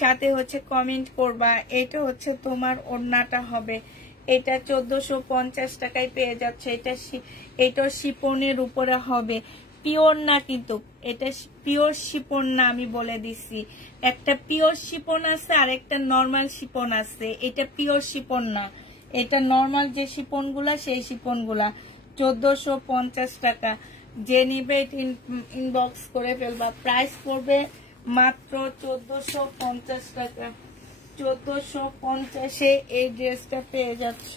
সাথে হচ্ছে কমেন্ট করবা। এটা হচ্ছে তোমার ওড়নাটা হবে, এটা 1450 টাকায় পেয়ে যাচ্ছে। এটা শিপনের উপরে হবে, পিওর না কিন্তু, এটা পিওর শিপন না, আমি বলে দিছি। একটা পিওর শিপন আছে আর একটা নর্মাল শিপন আছে, এটা পিওর শিপন না, এটা নর্মাল যে শিপনগুলা সেই শিপনগুলা। 1450 টাকা। যে নিবে ইনবক্স করে ফেলবা। প্রাইস পড়বে মাত্র 1450 টাকা। 1450-এ এই ড্রেসটা পেয়ে যাচ্ছ,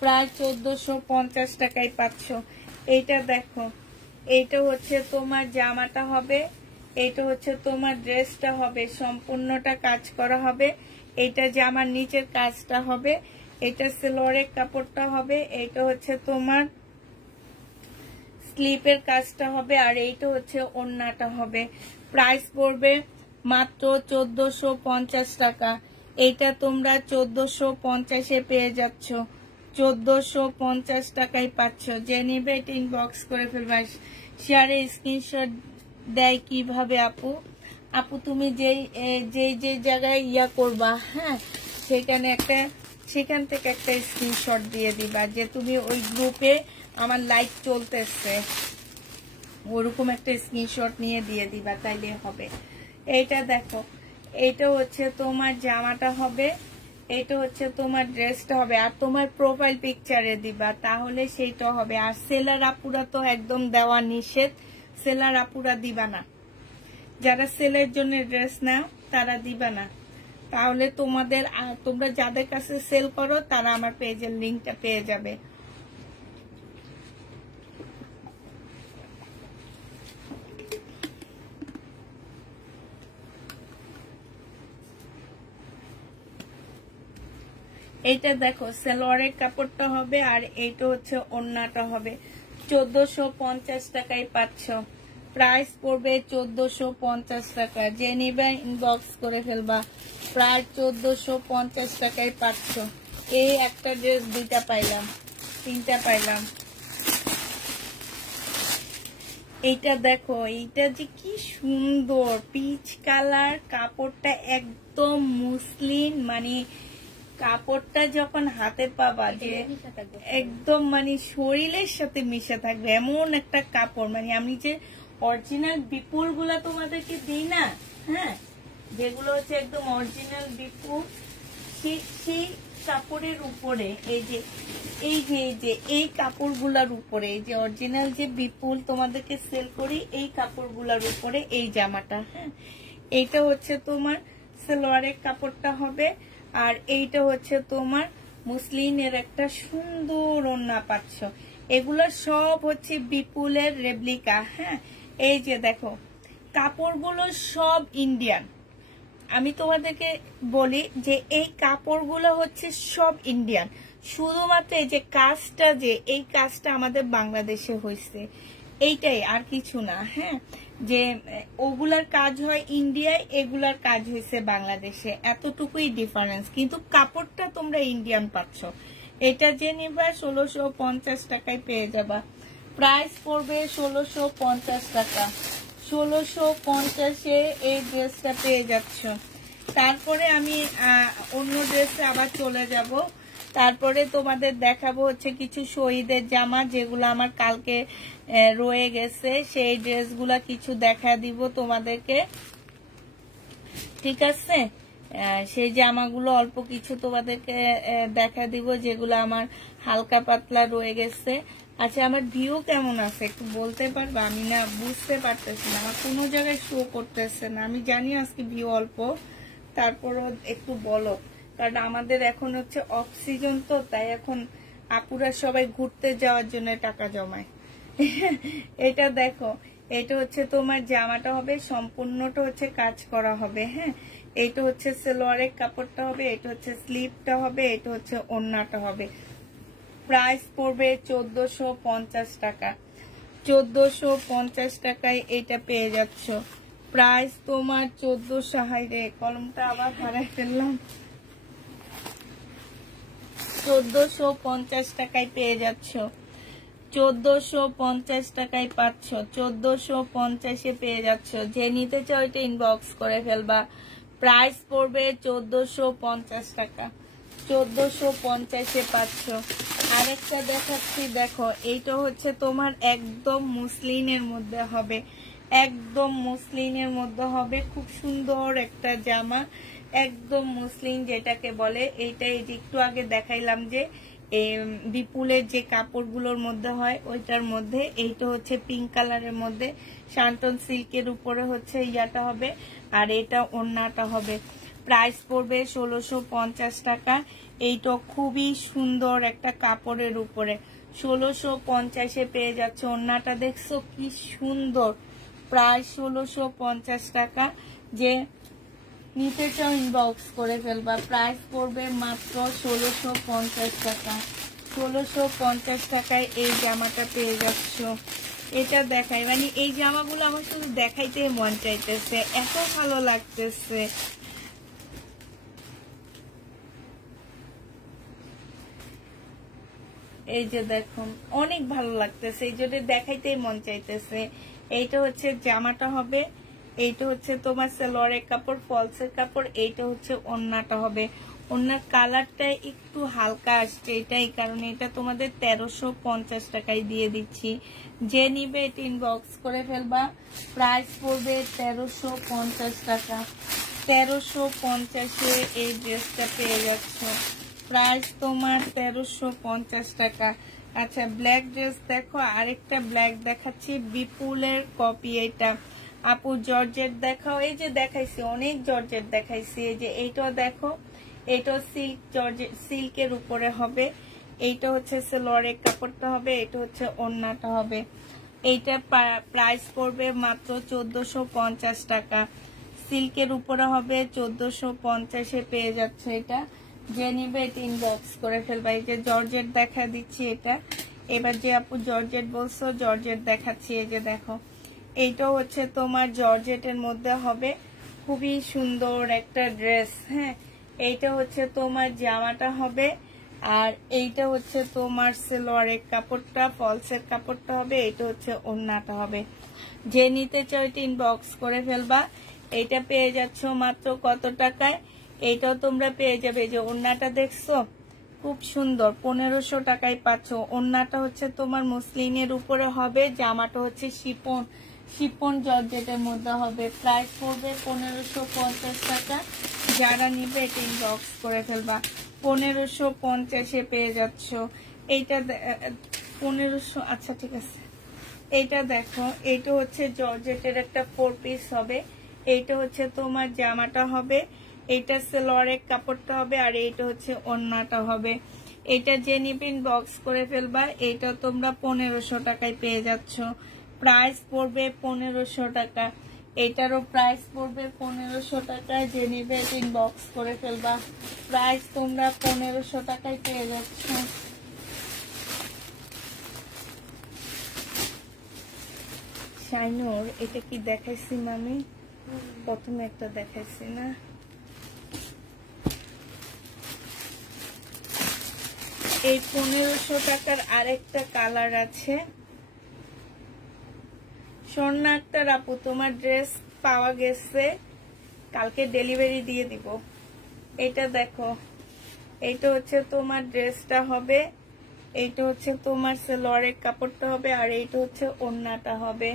প্রায় 1450 টাকায় পাচ্ছ। এইটা দেখো, এইটা হচ্ছে তোমার জামাটা হবে, এইটা হচ্ছে তোমার ড্রেসটা হবে, সম্পূর্ণটা কাজ করা হবে। এইটা জামার নিচের কাজটা হবে, এটা সেলোয়ারের কাপড়টা হবে, এইটা হচ্ছে তোমার স্লিপের কাজটা হবে, আর এইটা হচ্ছে ওড়নাটা হবে। প্রাইস পড়বে মাত্র 1450 টাকা। এইটা তোমরা 1450-এ পেয়ে যাচ্ছ, 1450 টাকায় পাচ্ছ। যে নিবে এটা ইনবক্স করে ফেলবা। শেয়ারে স্ক্রিনশট দেয় কিভাবে আপু? আপু তুমি যেই জায়গায় ইয়া করবা, হ্যাঁ, সেখান থেকে একটা স্ক্রিনশট দিয়ে দিবা যে তুমি ওই গ্রুপে আমার লাইভ চলতেছে, ওরকম একটা স্ক্রিনশট নিয়ে দিয়ে দিবা, তাইলে হবে। এইটা দেখো, এইটা হচ্ছে তোমার জামাটা হবে, এইটা হচ্ছে তোমার ড্রেসটা হবে, আর তোমার প্রোফাইল পিকচারে দিবা, তাহলে সেইটা হবে। আর সেলার আপুরা তো একদম দেওয়া নিষেধ, সেলার আপুরা দিবা না। যারা সেলের জন্য ড্রেস নাও তারা দিবা না, তাহলে তোমরা যাদের কাছে সেল করো তারা আমার পেজের লিঙ্কটা পেয়ে যাবে। এইটা দেখো, সালোয়ারের কাপড়টা হবে, আর এইটা হচ্ছে ওড়নাটা হবে। 1450 টাকায় পাচ্ছ। প্রাইস পড়বে 1450 টাকা। যে নিবে ইনবক্স করে ফেলবা। প্রায় 1450 টাকায় পাচ্ছ। এই একটা ড্রেস 2টা পাইলাম, 3টা পাইলাম। এইটা দেখো, এইটা যে কি সুন্দর পিচ কালার, কাপড়টা একদম মসলিন, মানে কাপড়টা যখন হাতে পাবা যে একদম মানে শরীরের সাথে মিশে থাকবে এমন একটা কাপড়। মানে আমি যে অরিজিনাল বিপুল গুলা তোমাদেরকে দিই না, হ্যাঁ, যেগুলো হচ্ছে একদম অরিজিনাল বিপুল, সেই কাপড়ের উপরে এই কাপড়গুলার উপরে, এই যে অরিজিনাল যে বিপুল তোমাদেরকে সেল করি, এই কাপড়গুলার উপরে এই জামাটা, হ্যাঁ, এইটা হচ্ছে তোমার সালোয়ারের কাপড়টা হবে, আর এইটা হচ্ছে তোমার মুসলিনের একটা সুন্দর ওড়না পাচ্ছ। এগুলো সব হচ্ছে বিপুলের রেপ্লিকা, হ্যাঁ। এই যে দেখো, কাপড়গুলো সব ইন্ডিয়ান। আমি তোমাদেরকে বলি যে এই কাপড়গুলো হচ্ছে সব ইন্ডিয়ান, শুধুমাত্র এই যে কাজটা, যে এই কাজটা আমাদের বাংলাদেশে হয়েছে, এইটাই, আর কিছু না, হ্যাঁ। যে ওগুলার কাজ হয় ইন্ডিয়ায়, এগুলার কাজ হয়েছে বাংলাদেশে, এতটুকুই ডিফারেন্স, কিন্তু কাপড়টা তোমরা ইন্ডিয়ান পাচ্ছ। এটা যে নিবা 1650 টাকায় পেয়ে যাবা। প্রাইস পড়বে 1650 টাকা। 1650-এ এই ড্রেসটা পেয়ে যাচ্ছ। তারপরে আমি অন্য ড্রেসে আবার চলে যাব। তারপরে তোমাদের দেখাবো হচ্ছে কিছু শহীদের জামা, যেগুলো আমার কালকে রয়ে গেছে, সেই ড্রেসগুলা কিছু দেখা দিব তোমাদেরকে, ঠিক আছে। সেই জামাগুলো অল্প কিছু তোমাদেরকে দেখা দিব, যেগুলো আমার হালকা পাতলা রয়ে গেছে। আচ্ছা, আমার ভিউ কেমন আছে একটু বলতে পারবে? আমি না বুঝতে পারতেছি না, আমার কোনো জায়গায় শো করতেছে না। আমি জানি আজকে ভিউ অল্প, তারপরও একটু বলো, কারণ আমাদের এখন হচ্ছে অফ সিজন, তো তাই এখন আপুরা সবাই ঘুরতে যাওয়ার জন্য টাকা জমায়। এটা দেখো, এটা হচ্ছে তোমার জামাটা হবে, সম্পূর্ণটা হচ্ছে কাজ করা হবে। হ্যাঁ, এটা হচ্ছে সালোয়ারের কাপড়টা হবে, এটা হচ্ছে স্লিভটা হবে, এটা হচ্ছে ওড়নাটা হবে। প্রাইস পড়বে 1450 টাকা। 1450 টাকায় এটা পেয়ে যাচ্ছ। প্রাইস তোমার 1400। হাইরে, কলমটা আবার হারাই ফেললাম। 1450 টাকায় পেয়ে যাচ্ছ। 1450 টাকায় পাচ্ছ। 1450-এ পেয়ে যাচ্ছ। যে নিতে চাও এটা ইনবক্স করে ফেলবা। প্রাইস পড়বে 1450 টাকা। 1450-এ পাচ্ছ। আরেকটা দেখাচ্ছি, দেখো এইটা হচ্ছে তোমার একদম মুসলিনের মধ্যে হবে, একদম মুসলিনের মধ্যে হবে। খুব সুন্দর একটা জামা, একদম মুসলিন যেটাকে বলে। এইটা এই যে একটু আগে দেখাইলাম যে বিপুলের যে কাপড়গুলোর মধ্যে হয় ওইটার মধ্যে। এইটা হচ্ছে পিঙ্ক কালারের মধ্যে শান্তন সিল্কের উপরে হচ্ছে ইয়াটা হবে, আর এটা ওড়নাটা হবে। প্রাইস পড়বে 1650 টাকা। এইটা খুবই সুন্দর একটা কাপড়ের উপরে 1650-এ পেয়ে যাচ্ছে। ওড়নাটা দেখছো কি সুন্দর। প্রায় 1650 টাকা। যে নিতে চাও ইনবক্স করে ফেলবা। প্রাইস পড়বে মাত্র 1650 টাকা। 1650 টাকায় এই জামাটা পেয়ে যাচ্ছ। এটা দেখাই, মানে এই জামাগুলো আমার শুধু দেখাইতে মন চাইতেছে, এত ভালো লাগতেছে। এই যে দেখুন, অনেক ভালো লাগতেছে, এই জন্য দেখাইতেই মন চাইতেছে। এইটা হচ্ছে জামাটা হবে, এইটা হচ্ছে তোমার সালোয়ারের কাপড়, ফলসের কাপড়। এইটা হচ্ছে ওড়নাটা হবে। ওড়নার কালারটা একটু হালকা আসছে, এটাই কারণে এটা তোমাদের 1350 টাকায় দিয়ে দিচ্ছি। যে নিবে এটা ইনবক্স করে ফেলবা। প্রাইস পড়বে 1350 টাকা। 1350-এ এই ড্রেসটা পেয়ে যাচ্ছ। প্রাইস তোমার 1350 টাকা। আচ্ছা, ব্ল্যাক ড্রেস দেখো, আরেকটা ব্ল্যাক দেখাচ্ছি, বিপুলের কপি। এটা আপু জর্জেট দেখাও। এই যে দেখাইছি, অনেক জর্জেট দেখাইছি। এই যে এইটাও দেখো, এইটাও সিল্ক, জর্জেট সিল্কের উপরে হবে। এইটা হচ্ছে সালোয়ারের কাপড়টা হবে, এটা হচ্ছে ওড়নাটা হবে। এইটা প্রাইস পড়বে মাত্র 1450 টাকা। সিল্কের উপরে হবে, 1450-এ পেয়ে যাচ্ছে। এটা যে নিবে এটা ইনবক্স করে ফেলবা। এই যে জর্জেট দেখা দিচ্ছি এটা। এবার যে আপু জর্জেট বলছো, জর্জেট দেখাচ্ছি। এই যে দেখো, এইটাও হচ্ছে তোমার জর্জেটের মধ্যে হবে, খুবই সুন্দর একটা ড্রেস। হ্যাঁ, এইটা হচ্ছে তোমার জামাটা হবে, আর এইটা হচ্ছে তোমার সালোয়ারের কাপড়টা, ফলসের কাপড়টা হবে। এইটা হচ্ছে ওড়নাটা হবে। যে নিতে চাও এটা ইনবক্স করে ফেলবা। এইটা পেয়ে যাচ্ছ মাত্র কত টাকায়? এইটাও তোমরা পেয়ে যাবে। যে ওড়নাটা দেখছো খুব সুন্দর, 1500 টাকায় পাচ্ছ। ওড়নাটা হচ্ছে তোমার মুসলিনের উপরে হবে, জামাটা হচ্ছে শিপন জর্জেটের মধ্যে হবে। প্রাইস পড়বে 1550 টাকা। যারা নিবে এটা ইনবক্স করে ফেলবা। 1550-এ পেয়ে যাচ্ছ। এইটা 1500। আচ্ছা ঠিক আছে, এইটা দেখো, এইটা হচ্ছে জর্জেটের একটা 4 পিস হবে। এইটা হচ্ছে তোমার জামাটা হবে, এইটা সালোয়ারের কাপড়টা হবে, আর এইটা হচ্ছে ওড়নাটা হবে। এটা যে নিবে ইনবক্স করে ফেলবা। এইটা তোমরা 1500 টাকায় পেয়ে যাচ্ছ। প্রাইস পড়বে 1500 টাকা। এটারও প্রাইস পড়বে 1500 টাকায়। যে নিবে ইনবক্স করে ফেলবা। প্রাইস তোমরা 1500 টাকায় পেয়ে যাচ্ছ। শাইনুর, এটা কি দেখাইছি মামি? প্রথমে একটা দেখাইছি না? এই 1500 টাকার আরেকটা কালার আছে। স্বর্ণা আক্তার আপু, তোমার ড্রেস পাওয়া গেছে, কালকে ডেলিভারি দিয়ে দিব। এটা দেখো, এইটা হচ্ছে তোমার ড্রেসটা হবে, এইটা হচ্ছে তোমার সালোয়ারের কাপড়টা হবে, আর এইটা হচ্ছে ওড়নাটা হবে।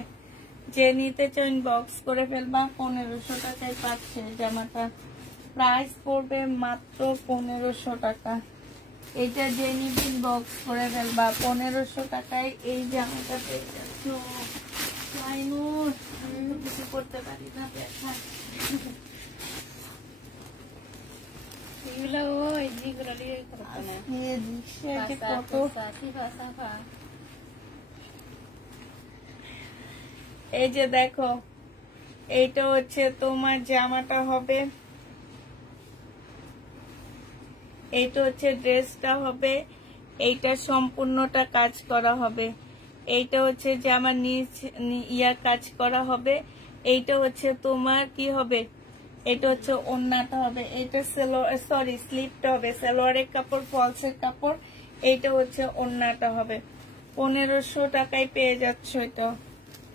যে নিতে চাও ইনবক্স করে ফেলবা। 1500 টাকায় পাচ্ছে জামাটা। প্রাইস পড়বে মাত্র 1500 টাকা। এটা যে নিবে ইনবক্স করে ফেলবা। 1500 টাকায় এই জামাটা পেয়ে যাচ্ছ। করতে পারি না, দেখা এই যে দেখো, এইটা হচ্ছে তোমার জামাটা হবে, এইটা হচ্ছে ড্রেসটা হবে, এইটা সম্পূর্ণটা কাজ করা হবে, এইটা হচ্ছে জামার নিচ কাজ করা হবে, এইটা হচ্ছে তোমার কি হবে, এটা হচ্ছে ওড়নাটা হবে, এটা স্লিপটা হবে, সালোয়ারের কাপড়, ফলসের কাপড়, এইটা হচ্ছে ওড়নাটা হবে। 1500 টাকায় পেয়ে যাচ্ছ, এটা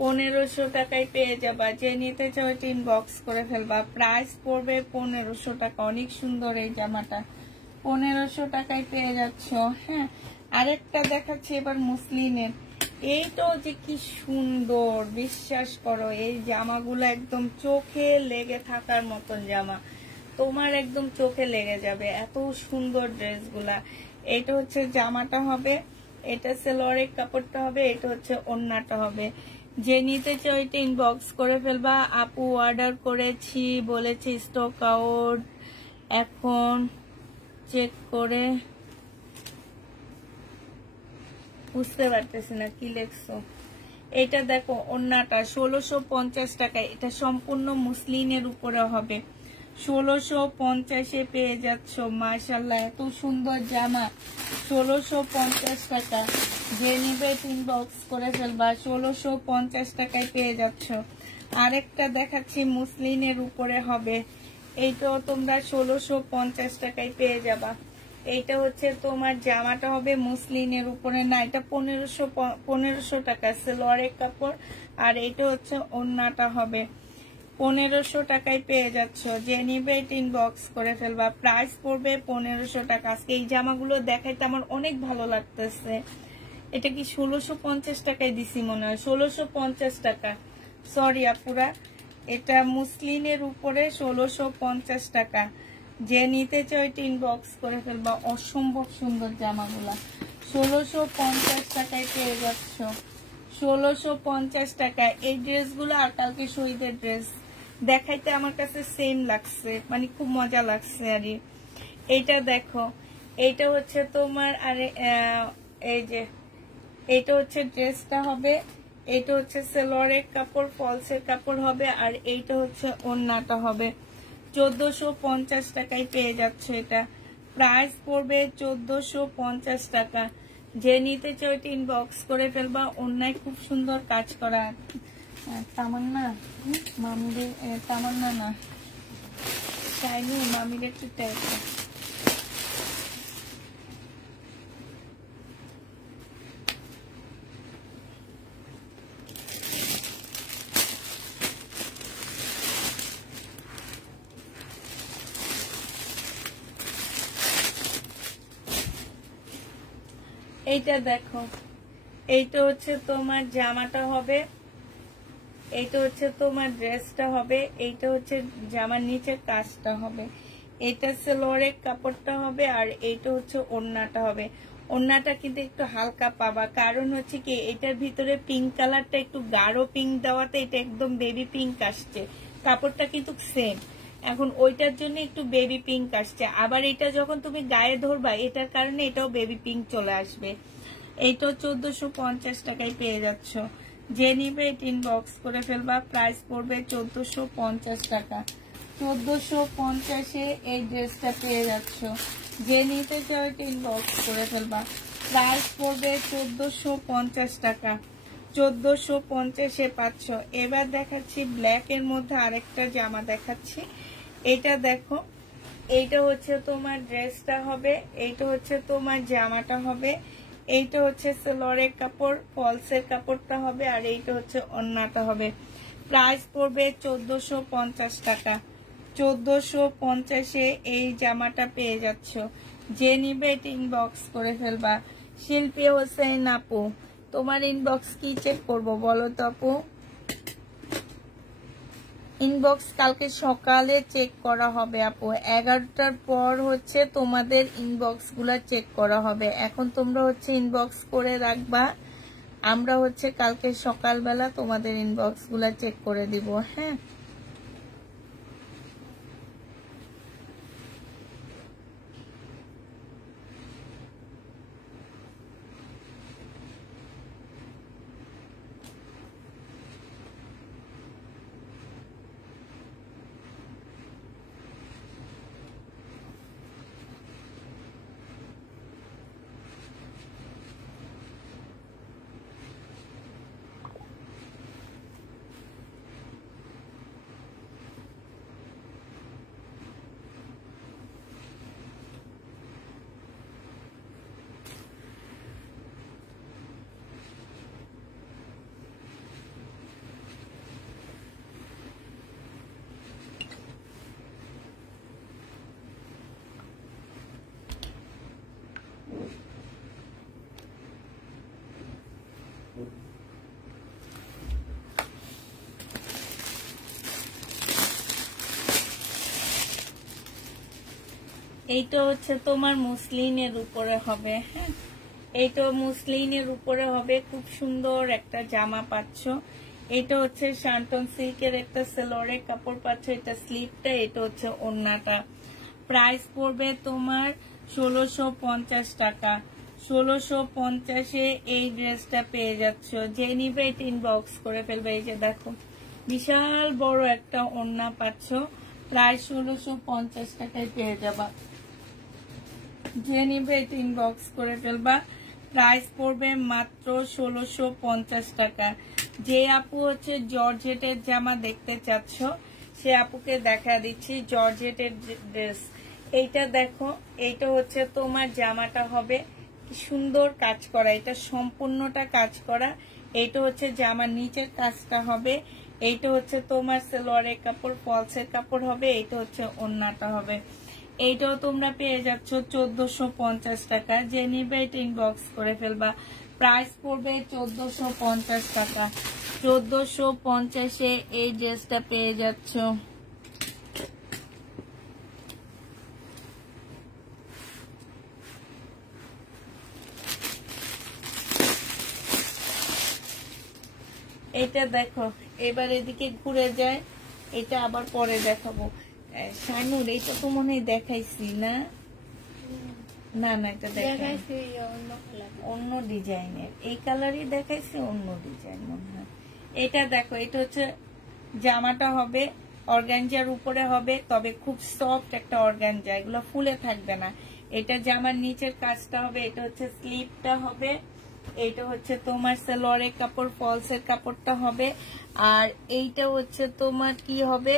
1500 টাকায় পেয়ে যাবা। যে নিতে চাও এটা ইনবক্স করে ফেলবা। প্রাইস পড়বে 1500 টাকা। অনেক সুন্দর এই জামাটা, 1500 টাকায় পেয়ে যাচ্ছ। হ্যাঁ, আরেকটা দেখাচ্ছি এবার মুসলিনের। এইটাও যে কি সুন্দর, বিশ্বাস করো এই জামাগুলো একদম চোখে লেগে থাকার মতন জামা, তোমার একদম চোখে লেগে যাবে, এত সুন্দর ড্রেসগুলা। এটা হচ্ছে জামাটা হবে, এটা সালোয়ারের কাপড়টা হবে, এটা হচ্ছে ওড়নাটা হবে। যে নিতে চাও এটা ইনবক্স করে ফেলবা। আপু অর্ডার করেছি, বলেছি স্টক আউট, এখন চেক করে বুঝতে পারতেছি না কি লেখছো। এটা দেখো ওড়নাটা 1650 টাকায়, এটা সম্পূর্ণ মুসলিনের উপরে হবে। 1650-এ পেয়ে যাচ্ছ। মাশাআল্লাহ, এত সুন্দর জামা, 1650 টাকা। যে নিবে ইনবক্স করে ফেলবা। 1650 টাকায় পেয়ে যাচ্ছ। আরেকটা দেখাচ্ছি মুসলিনের উপরে হবে, এইটাও তোমরা 1650 টাকায় পেয়ে যাবা। এইটা হচ্ছে তোমার জামাটা হবে মুসলিনের উপরে, না এটা 1500 টাকা সালোয়ারের কাপড়, আর এটা হচ্ছে ওড়নাটা হবে। 1500 টাকায় পেয়ে যাচ্ছ। যে নিবে ইনবক্স করে ফেলবা। প্রাইস পড়বে 1500 টাকা। আজকে এই জামাগুলো দেখাইতে আমার অনেক ভালো লাগতেছে। এটা কি 1650 টাকায় দিছি মনে হয়, 1650 টাকা, সরি আপুরা, এটা মুসলিনের উপরে 1650 টাকা। যে নিতে চাও এটা ইনবক্স করে ফেলবা। অসম্ভব সুন্দর জামাগুলা 1650 টাকায় পেয়ে যাচ্ছ। 1650 টাকা এই ড্রেসগুলো। আর কালকে শহীদের ড্রেস দেখাইতে আমার কাছে সেম লাগছে, মানে খুব মজা লাগছে। আর এইটা দেখো, এইটা হচ্ছে তোমার, আরে এই যে এইটা হচ্ছে ড্রেসটা হবে, এইটা হচ্ছে সালোয়ারের কাপড়, ফলসের কাপড় হবে, আর এইটা হচ্ছে ওড়নাটা হবে। 1450 টাকায় পেয়ে যাচ্ছে। এটা প্রাইস পড়বে 1450 টাকা। যে নিতে চাও এটা ইনবক্স করে ফেলবা। ওড়নায় খুব সুন্দর কাজ করা। তামান্না, মামিদের, তামান্না না, চাইনি, মামিদের একটু টাইপ। এইটা দেখো, এইটা হচ্ছে তোমার জামাটা হবে, এইটা হচ্ছে তোমার ড্রেসটা হবে, এইটা হচ্ছে জামার নিচের কাজটা হবে, এটা সালোয়ারের কাপড়টা হবে, আর এইটা হচ্ছে ওড়নাটা হবে। ওড়নাটা কিন্তু একটু হালকা পাবা, কারণ হচ্ছে কি এটার ভিতরে পিঙ্ক কালারটা একটু গাঢ় পিঙ্ক দেওয়াতে এটা একদম বেবি পিঙ্ক আসছে। কাপড়টা কিন্তু সেম, এখন ওইটার জন্য একটু বেবি পিঙ্ক আসছে। আবার এটা যখন তুমি গায়ে ধরবা এটার কারণে এটাও বেবি পিঙ্ক চলে আসবে। এইটাও 1450 টাকায় পেয়ে যাচ্ছ। যে নিবে এটা ইনবক্স করে ফেলবা। প্রাইস পড়বে 1450 টাকা। 1450-এ এই ড্রেসটা পেয়ে যাচ্ছ। যে নিতে চাও এটা ইনবক্স করে ফেলবা। প্রাইস পড়বে 1450 টাকা। 1450-এ পাচ্ছ। এবার দেখাচ্ছি ব্ল্যাক এর মধ্যে আরেকটা জামা দেখাচ্ছি। এটা দেখো, এইটা হচ্ছে তোমার ড্রেসটা হবে, এইটা হচ্ছে তোমার জামাটা হবে, এইটা হচ্ছে সালোয়ারের কাপড়, ফলসের কাপড়টা হবে, আর এইটা হচ্ছে ওড়নাটা হবে। প্রাইস পড়বে 1450 টাকা। 1450-এ এই জামাটা পেয়ে যাচ্ছ। যে নিবে এটা ইনবক্স করে ফেলবা। শিল্পী হোসেন আপু, তোমার ইনবক্স কি চেক করবো বলো তো আপু? ইনবক্স কালকে সকালে চেক করা হবে আপু। 11টার পর হচ্ছে তোমাদের ইনবক্স গুলা চেক করা হবে। এখন তোমরা হচ্ছে ইনবক্স করে রাখবা, আমরা হচ্ছে কালকে সকালবেলা তোমাদের ইনবক্স গুলা চেক করে দিব। হ্যাঁ, এইটা হচ্ছে তোমার মুসলিনের উপরে হবে। হ্যাঁ, এইটা মুসলিনের উপরে হবে, খুব সুন্দর একটা জামা পাচ্ছ। এটা হচ্ছে শান্তন সিল্কের একটা সেলোয়ারের কাপড় পাচ্ছ, এটা স্লিপটা, এটা হচ্ছে ওড়নাটা। প্রাইস পড়বে তোমার 1650 টাকা। 1650-এ এই ড্রেসটা পেয়ে যাচ্ছ। যে নিবে এটা ইনবক্স করে ফেলবে। এই যে দেখো বিশাল বড় একটা ওড়না পাচ্ছ, প্রায় 1650 টাকায় পেয়ে যাবা। যে নিবে এটা ইনবক্স করে ফেলবা। প্রাইস পড়বে মাত্র 1650 টাকা। যে আপু হচ্ছে জর্জেটের জামা দেখতে চাচ্ছ সে আপুকে দেখা দিচ্ছি জর্জেটের ড্রেস। এইটা দেখো, এইটা হচ্ছে তোমার জামাটা হবে কি সুন্দর কাজ করা, এটা সম্পূর্ণটা কাজ করা। এইটা হচ্ছে জামার নিচের কাজটা হবে, এইটা হচ্ছে তোমার সালোয়ারের কাপড়, ফলসের কাপড় হবে, এইটা হচ্ছে ওড়নাটা হবে। এইটাও তোমরা পেয়ে যাচ্ছ 1450 টাকা। যে নিবে এটা ইনবক্স করে ফেলবা। প্রাইস পড়বে 1450 টাকা। 1450-এ এই ড্রেসটা পেয়ে যাচ্ছ। এটা দেখো, এবার এদিকে ঘুরে যায়, এটা আবার পরে দেখাবো। শাইনুর এইটা তো মনে হয় দেখাইছি না? না না, এটা দেখাইছি অন্য ডিজাইনের, এই কালারই দেখাইছি, অন্য ডিজাইন মনে হয়। এটা দেখো, এটা হচ্ছে জামাটা হবে অর্গানজার উপরে হবে, তবে খুব সফট একটা অর্গানজা, এগুলো ফুলে থাকবে না। এটা জামার নিচের কাজটা হবে, এটা হচ্ছে স্লিপটা হবে, এইটা হচ্ছে তোমার সালোয়ারের কাপড়, ফলসের কাপড়টা হবে, আর এইটা হচ্ছে তোমার কি হবে,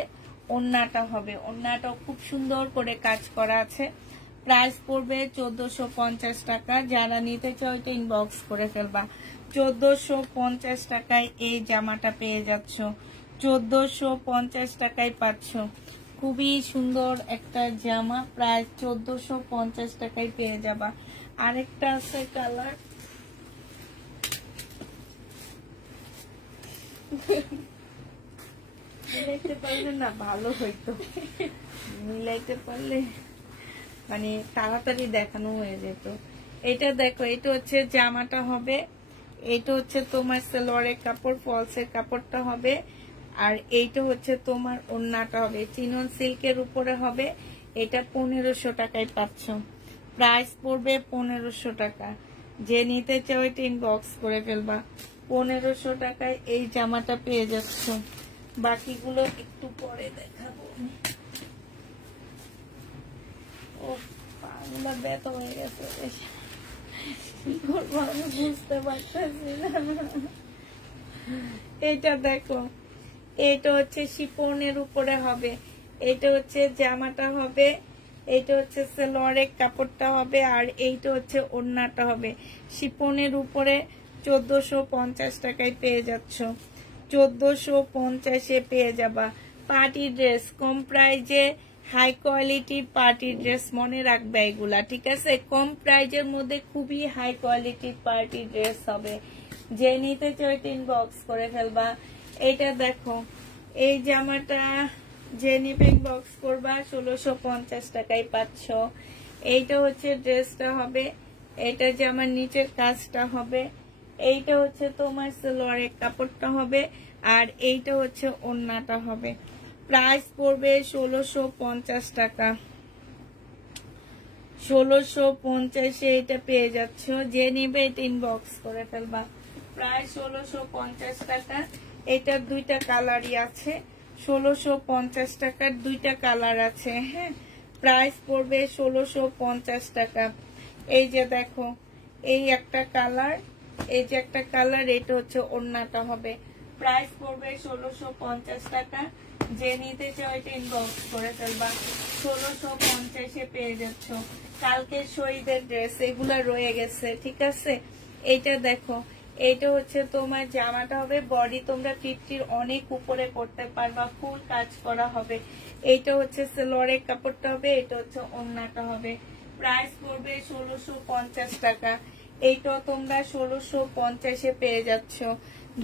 ওড়নাটা হবে। ওড়নাটাও খুব সুন্দর করে কাজ করা আছে। প্রাইস পড়বে 1450 টাকা। যারা নিতে চাও এটা ইনবক্স করে ফেলবা। 1450 টাকায় এই জামাটা পেয়ে যাচ্ছ। 1450 টাকায় পাচ্ছ। খুবই সুন্দর একটা জামা, প্রায় 1450 টাকায় পেয়ে যাবা। আরেকটা আছে কালার, মিলাইতে পারলে না ভালো হইতো, মিলাইতে পারলে মানে তাড়াতাড়ি দেখানো হয়ে যেত। এটা দেখো, এটা হচ্ছে জামাটা হবে, এটা হচ্ছে তোমার সালোয়ারের কাপড়, ফলসের কাপড়টা হবে, আর এইটা হচ্ছে তোমার ওড়নাটা হবে, চিনন সিল্কের উপরে হবে। এটা 1500 টাকায় পাচ্ছ। প্রাইস পড়বে 1500 টাকা। যে নিতে চাও এটা ইনবক্স করে ফেলবা। 1500 টাকায় এই জামাটা পেয়ে যাচ্ছ। বাকিগুলো একটু পরে দেখাবো। ও পাগুলা ব্যথা হয়ে গেছে, কি করবো আমি বুঝতে পারতেছি না। এটা দেখো, এটা হচ্ছে শিফনের উপরে হবে, এটা হচ্ছে জামাটা হবে, এইটা হচ্ছে সালোয়ারের কাপড়টা হবে, আর এইটা হচ্ছে ওড়নাটা হবে। শিফনের উপরে 1450 টাকায় পেয়ে যাচ্ছ। 1450-এ পেয়ে যাবা। পার্টি ড্রেস কম প্রাইজে, হাই কোয়ালিটির পার্টি ড্রেস, মনে রাখবে এগুলা, ঠিক আছে? কম প্রাইজের মধ্যে খুবই হাই কোয়ালিটির পার্টি ড্রেস হবে। যে নিতে চাও ইনবক্স করে ফেলবা। এটা দেখো, এই জামাটা যে নিবে ইনবক্স করবা, 1650 টাকায় পাচ্ছ। এইটা হচ্ছে ড্রেসটা হবে, এটা জামার নিচের কাজটা হবে, এইটা হচ্ছে তোমার সালোয়ারের কাপড়টা হবে, আর এইটা হচ্ছে ওড়নাটা হবে। প্রাইস পড়বে 1650 টাকা। 1650-এ এটা পেয়ে যাচ্ছ। যে নিবে এটা ইনবক্স করে ফেলবা। প্রায় 1650 টাকা। এটার দুইটা কালারই আছে। 1650 টাকার দুইটা কালার আছে। হ্যাঁ, প্রাইস পড়বে 1650 টাকা। এই যে দেখো, এই একটা কালার, এই যে একটা কালার, এটা হচ্ছে ওড়নাটা হবে। প্রাইস পড়বে 1650 টাকা। যে নিতে চাও এটা ইনবক্স করে ফেলবা। 1650-এ পেয়ে যাচ্ছ। কালকে শহীদের ড্রেস এগুলা রয়ে গেছে, ঠিক আছে? এইটা দেখো, এইটা হচ্ছে তোমার জামাটা হবে, বডি তোমরা 50-র অনেক উপরে করতে পারবা, ফুল কাজ করা হবে। এইটা হচ্ছে সালোয়ারের কাপড়টা হবে, এটা হচ্ছে ওড়নাটা হবে। প্রাইস পড়বে 1650 টাকা। এইটাও তোমরা 1650-এ পেয়ে যাচ্ছ।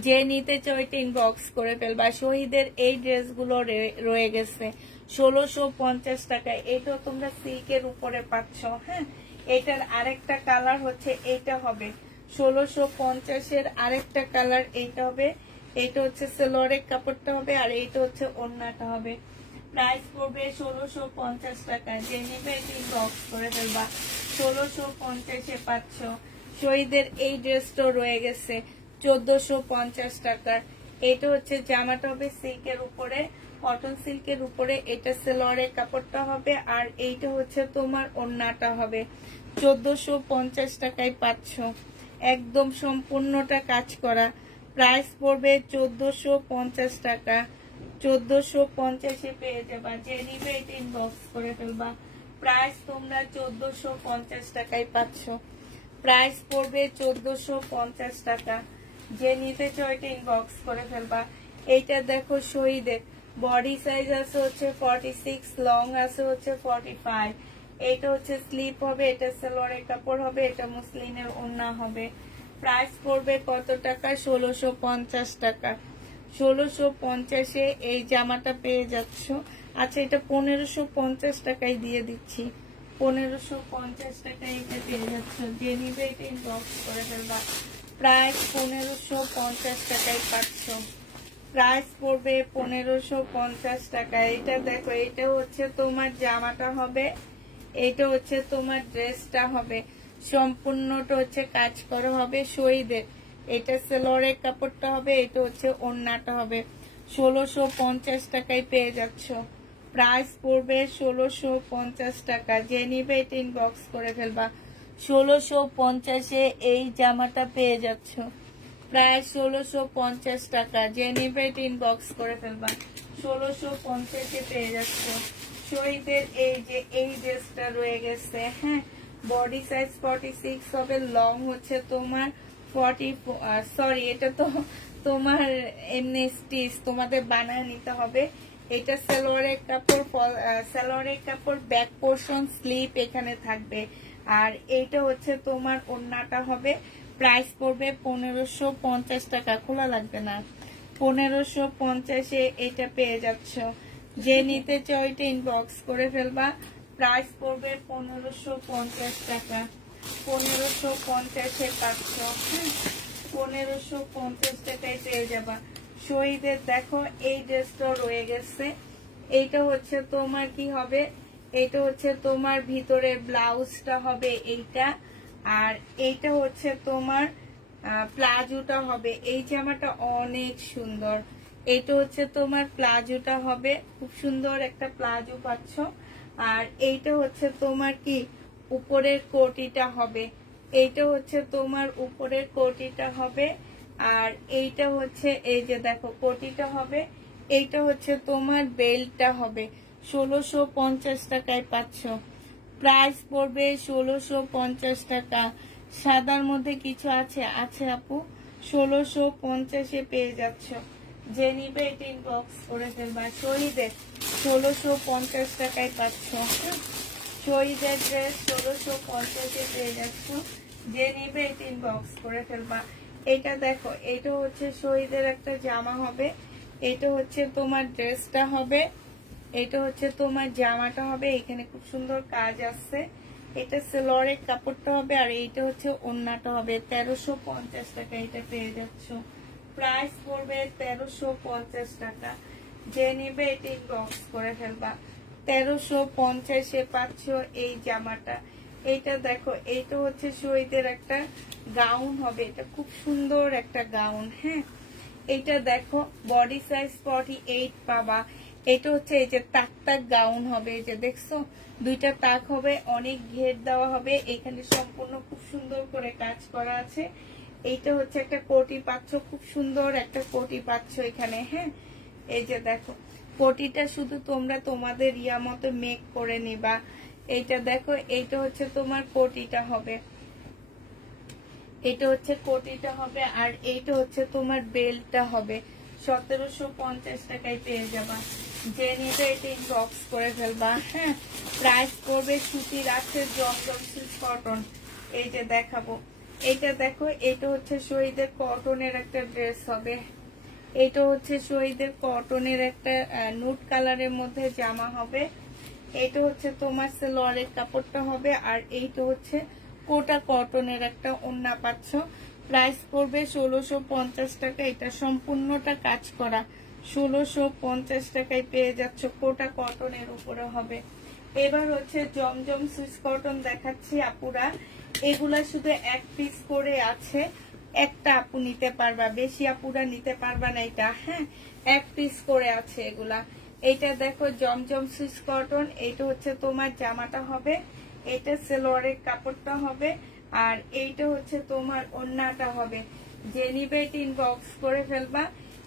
যে নিতে চাও এটা ইনবক্স করে ফেলবা। শহীদের এই ড্রেসগুলো রয়ে গেছে 1650 টাকায়। এটাও তোমরা সিল্কের উপরে পাচ্ছ। হ্যাঁ, এটার আরেকটা কালার হচ্ছে এইটা হবে 1650-এর আরেকটা কালার এইটা হবে। এইটা হচ্ছে সেলোয়ারের কাপড়টা হবে আর এইটা হচ্ছে ওড়নাটা হবে। প্রাইস পড়বে 1650 টাকা। যে নেবে এটা ইনবক্স করে ফেলবা। 1650-এ পাচ্ছ। শহীদের এই ড্রেসটা রয়ে গেছে 1450 টাকার। এটা হচ্ছে জামাটা হবে সিল্কের উপরে, কটন সিল্কের উপরে। এটা সেলোয়ারের কাপড়টা হবে আর এইটা হচ্ছে তোমার ওড়নাটা হবে। 1450 টাকায় পাচ্ছ, একদম সম্পূর্ণটা কাজ করা। প্রাইস পড়বে 1450 টাকা। 1450-এ পেয়ে যাবা। যে নিবে এটা ইনবক্স করে ফেলবা। প্রাইস তোমরা 1450 টাকায় পাচ্ছ। প্রাইস পড়বে 1450 টাকা। যে নিতে চাও এটা ইনবক্স করে ফেলবা। এইটা দেখো শহীদের বডি সাইজ আছে হচ্ছে 46, লং আছে হচ্ছে 45। এটা হচ্ছে স্লিপ হবে, এটা সালোয়ারের কাপড় হবে, এটা মুসলিনের ওড়না হবে। প্রাইস পড়বে কত টাকা? 1650 টাকা। 1650-এ এই জামাটা পেয়ে যাচ্ছ। আচ্ছা, এটা 1550 টাকায় দিয়ে দিচ্ছি। 1550 টাকায় এটা পেয়ে যাচ্ছ। যে নিবে এটা ইনবক্স করে ফেলবা। প্রাইস 1550 টাকায় পাচ্ছ। প্রাইস পড়বে 1550 টাকা। এটা দেখো, এটা হচ্ছে তোমার জামাটা হবে, এটা হচ্ছে তোমার ড্রেসটা হবে। সম্পূর্ণটা হচ্ছে কাজ করা হবে শহীদের। এটা সেলোয়ারের কাপড়টা হবে, এটা হচ্ছে ওড়নাটা হবে। 1650 টাকায় পেয়ে যাচ্ছ। প্রাইস পড়বে 1650 টাকা। যে নিবে এটা ইনবক্স করে ফেলবা। 1650-এ এই জামাটা পেয়ে যাচ্ছ। প্রায় 1650 টাকা। যে নিবে এটা ইনবক্স করে ফেলবা। 1650-এ পেয়ে যাচ্ছ। শহীদের এই যে এই ড্রেসটা রয়ে গেছে। হ্যাঁ, বডি সাইজ 46 হবে, লং হচ্ছে তোমার 40, সরি এটা তো তোমার এমনি স্টিচ, তোমাদের বানায় নিতে হবে। এটা সালোয়ারের কাপড়, সালোয়ারের কাপড়, ব্যাক পোর্শন, স্লিপ এখানে থাকবে। আর এইটা হচ্ছে তোমার ওড়নাটা হবে। প্রাইস পড়বে 1550 টাকা। খোলা লাগবে না। 1550-এ এটা পেয়ে যাচ্ছ। যে নিতে চাও এটা ইনবক্স করে ফেলবা। প্রাইস পড়বে 1550 টাকা। 1550-এ পাচ্ছ। 1550 টাকায় পেয়ে যাবা। শহীদের দেখো এই ড্রেসটা রয়ে গেছে। এইটা হচ্ছে তোমার কি হবে, এটা হচ্ছে তোমার ভিতরের ব্লাউজটা হবে এইটা, আর এইটা হচ্ছে তোমার প্লাজোটা হবে। এই জামাটা অনেক সুন্দর। এইটা হচ্ছে তোমার প্লাজোটা হবে, খুব সুন্দর একটা প্লাজো পাচ্ছ। আর এইটা হচ্ছে তোমার কি উপরের কোটিটা হবে। এইটা হচ্ছে তোমার উপরের কোটিটা হবে। আর এইটা হচ্ছে এই যে দেখো কোটিটা হবে। এইটা হচ্ছে তোমার বেল্টটা হবে। 1650 টাকায় পাচ্ছ। প্রাইস পড়বে 1650 টাকা। সাদার মধ্যে কিছু আছে? আছে আপু। 1650-এ পেয়ে যাচ্ছ। যে নিবে এটা ইনবক্স করে ফেলবা। শহীদের 1650 টাকায় পাচ্ছ। শহীদের ড্রেস 1650-এ পেয়ে যাচ্ছ। যে নিবে এটা ইনবক্স করে ফেলবা। এটা দেখো, এটা হচ্ছে শহীদের একটা জামা হবে, এটা হচ্ছে তোমার ড্রেসটা হবে, এটা হচ্ছে তোমার জামাটা হবে। এখানে খুব সুন্দর কাজ আছে। এটা সেলোয়ারের কাপড়টা হবে আর এইটা হচ্ছে ওড়নাটা হবে। 1350 টাকা এটা পেয়ে যাচ্ছ। প্রাইস পড়বে 1350 টাকা। যে নিবে এটা ইনবক্স করে ফেলবা। 1350-এ পাচ্ছ এই জামাটা। এইটা দেখো, এইটা হচ্ছে শহীদের একটা গাউন হবে। এটা খুব সুন্দর একটা গাউন। হ্যাঁ, এটা দেখো বডি সাইজ 48 পাবা। এটা হচ্ছে এই যে তাক তাক গাউন হবে। এই যে দেখছো দুইটা তাক হবে, অনেক ঘের দেওয়া হবে। এখানে সম্পূর্ণ খুব সুন্দর করে কাজ করা আছে। এইটা হচ্ছে একটা কোটি পাচ্ছ, খুব সুন্দর একটা কোটি পাচ্ছ এখানে। হ্যাঁ, এই যে দেখো কোটিটা শুধু তোমরা তোমাদের ইয়া মতো মেক করে নিবা। এইটা দেখো, এইটা হচ্ছে তোমার কোটিটা হবে, এটা হচ্ছে কোটিটা হবে। আর এইটা হচ্ছে তোমার বেল্টটা হবে। 1750 টাকায় পেয়ে যাবা। যে নিবে এটা ইনবক্স করে ফেলবা। হ্যাঁ, প্রাইস পড়বে সুতির আছে জমজম সিল্ক কটন। এই যে দেখাবো এটা দেখো, এটা হচ্ছে শহীদের কটনের একটা ড্রেস হবে। এটা হচ্ছে শহীদের কটনের একটা নুট কালারের মধ্যে জামা হবে। এটা হচ্ছে তোমার সালোয়ারের কাপড়টা হবে। আর এইটা হচ্ছে কোটা কটনের একটা ওড়না পাচ্ছ। প্রাইস পড়বে 1650 টাকা। এটা সম্পূর্ণটা কাজ করা, 1650 টাকায় পেয়ে যাচ্ছ। কোটা কটনের উপরে হবে। এবার হচ্ছে জমজম সুইস কটন দেখাচ্ছি আপুরা। এগুলা শুধু এক পিস করে আছে, একটা আপু নিতে পারবা, বেশি আপুরা নিতে পারবা না এটা। হ্যাঁ, এক পিস করে আছে এগুলা। এটা দেখো জমজম সুইস কটন। এটা হচ্ছে তোমার জামাটা হবে, এটা সালোয়ারের কাপড়টা হবে, আর এইটা হচ্ছে তোমার ওড়নাটা হবে। যে নিবে ইনবক্স করে ফেলবা।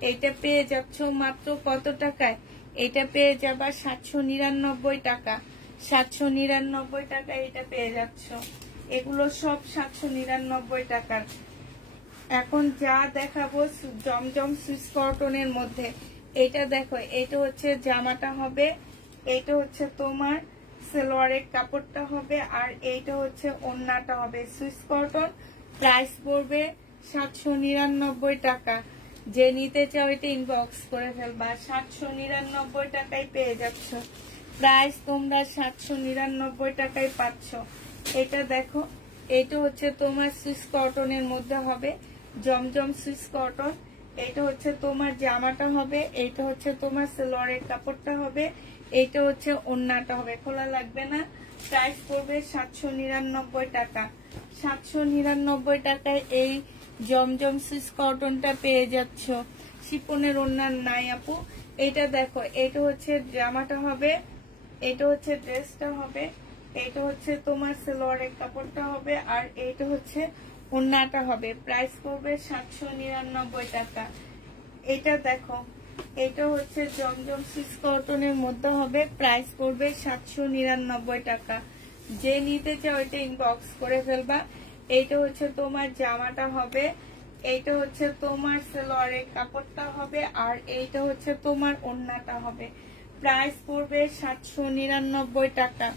এটা পেয়ে যাচ্ছ মাত্র কত টাকায়? এটা পেয়ে যাবা 799 টাকা। 799 টাকা এটা পেয়ে যাচ্ছ। এগুলো সব 799 টাকার। এখন যা দেখাবো জমজম সুইস কটনের মধ্যে, এটা দেখো, এটা হচ্ছে জামাটা হবে, এটা হচ্ছে তোমার সালোয়ারের কাপড়টা হবে, আর এইটা হচ্ছে ওড়নাটা হবে। সুইস কটন, প্রাইস পড়বে 799 টাকা। যে নিতে চাও এটা ইনবক্স করে ফেলবা। 799 টাকায় পেয়ে যাচ্ছ। প্রাইস তোমরা 799 টাকায় পাচ্ছ। এটা দেখো, এটা হচ্ছে তোমার সুইস কটনের মধ্যে হবে, জমজম সুইস কটন। এটা হচ্ছে তোমার জামাটা হবে, এটা হচ্ছে তোমার সালোয়ারের কাপড়টা হবে, এটা হচ্ছে ওড়নাটা হবে। খোলা লাগবে না। প্রাইস পড়বে 799 টাকা। 799 টাকায় এই জমজম সুইস কটনটা পেয়ে যাচ্ছ। শিপনের ওড়নার নাই আপু। এটা দেখো, এটা হচ্ছে জামাটা হবে, এটা হচ্ছে ড্রেসটা হবে, এটা হচ্ছে তোমার সালোয়ারের কাপড়টা হবে, আর এটা হচ্ছে ওড়নাটা হবে। প্রাইস পড়বে 799 টাকা। এটা দেখো, এটা হচ্ছে জমজম সুইস কটনের মধ্যে হবে, প্রাইস পড়বে 799 টাকা। যে নিতে চাও এটা ইনবক্স করে ফেলবা। এইটা হচ্ছে তোমার জামাটা হবে, এইটা হচ্ছে তোমার সালোয়ারের কাপড়টা হবে, আর এইটা হচ্ছে তোমার ওড়নাটা হবে। প্রাইস পড়বে 799 টাকা।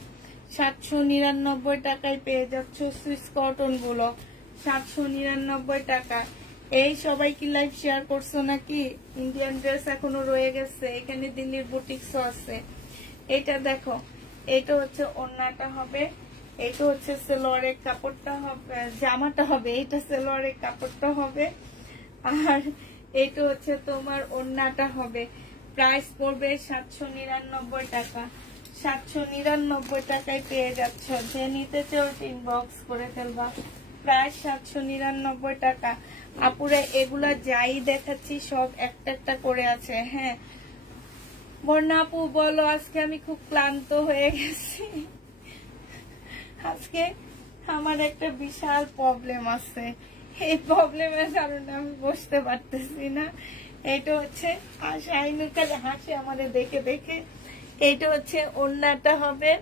799 টাকায় পেয়ে যাচ্ছ সুইস কটন গুলো। 799 টাকা। এই সবাই কি লাইভ শেয়ার করছো নাকি? ইন্ডিয়ান ড্রেস এখনো রয়ে গেছে, এখানে দিল্লির বুটিক্সও আছে। এটা দেখো, এটা হচ্ছে ওড়নাটা হবে, এটা হচ্ছে সালোয়ারের কাপড়টা হবে, জামাটা হবে, এটা সালোয়ারের কাপড়টা হবে, আর এটা হচ্ছে তোমার ওড়নাটা হবে। প্রাইস পড়বে 799 টাকা। 799 টাকায় পেয়ে যাচ্ছ। যে নিতে চাও ইনবক্স করে ফেলবা। প্রায় 799 টাকা। আপুরা এগুলা যাই দেখাচ্ছি সব একটা একটা করে আছে। হ্যাঁ, বর্ণা আপু বলো, আজকে আমি খুব ক্লান্ত হয়ে গেছি। আজকে আমার একটা বিশাল প্রবলেম আছে, এই প্রবলেমের কারণে আমি বসতে পারতেছি না। এটা হচ্ছে শাহিনুর হাসি আমাদের দেখে দেখে। এটা হচ্ছে ওড়নাটা হবে,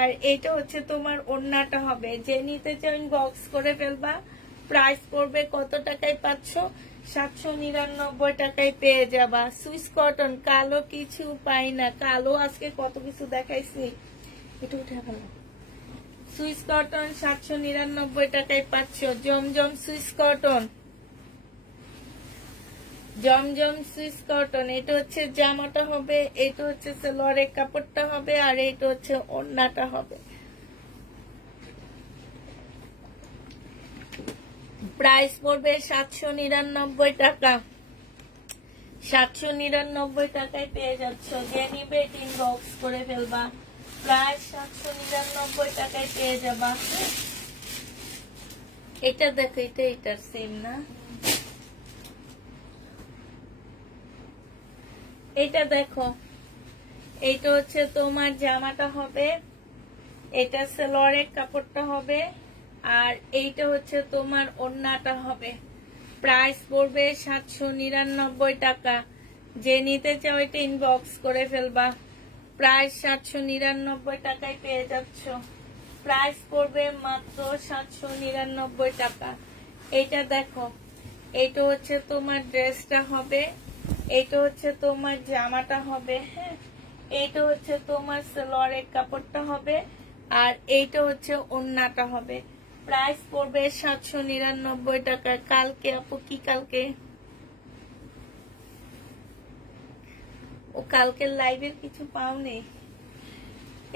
আর এটা হচ্ছে তোমার ওড়নাটা হবে। যে নিতে চাও ইনবক্স করে ফেলবা। প্রাইস পড়বে কত টাকায় পাচ্ছ? 799 টাকায় পেয়ে যাবা। সুইস কটন, কালো কিছু পাই না। কালো আজকে কত কিছু দেখাইছি, এটা উঠে ফেলো। সুইস কটন 799 টাকায় পাচ্ছ। জমজম সুইস কটন, জমজম সুইস কটন। এটা হচ্ছে জামাটা হবে, এটা হচ্ছে সালোয়ারের কাপড়টা হবে, আর এটা হচ্ছে ওড়নাটা হবে। প্রাইস পড়বে 799 টাকা। 799 টাকায় পেয়ে যাচ্ছ। যে নিবে ইনবক্স করে ফেলবা। প্রায় 799 টাকায় পেয়ে যাবা। এটা দেখো, এটা এটার সেম না? এটা দেখো, এটা হচ্ছে তোমার জামাটা হবে, এটা সালোয়ারের কাপড়টা হবে, আর এইটা হচ্ছে তোমার ওড়নাটা হবে। প্রাইস পড়বে 799 টাকা। যে নিতে চাও এটা ইনবক্স করে ফেলবা। প্রাইস 799 টাকায় পেয়ে যাচ্ছ। প্রাইস পড়বে মাত্র 799 টাকা। এটা দেখো, এটা হচ্ছে তোমার ড্রেসটা হবে, এটা হচ্ছে তোমার জামাটা হবে। হ্যাঁ, এইটা হচ্ছে তোমার সালোয়ারের কাপড়টা হবে, আর এইটা হচ্ছে ওড়নাটা হবে। প্রাইস পড়বে 799 টাকা। কালকে আপু কি কালকে ও কালকের লাইভের কিছু পাওনি?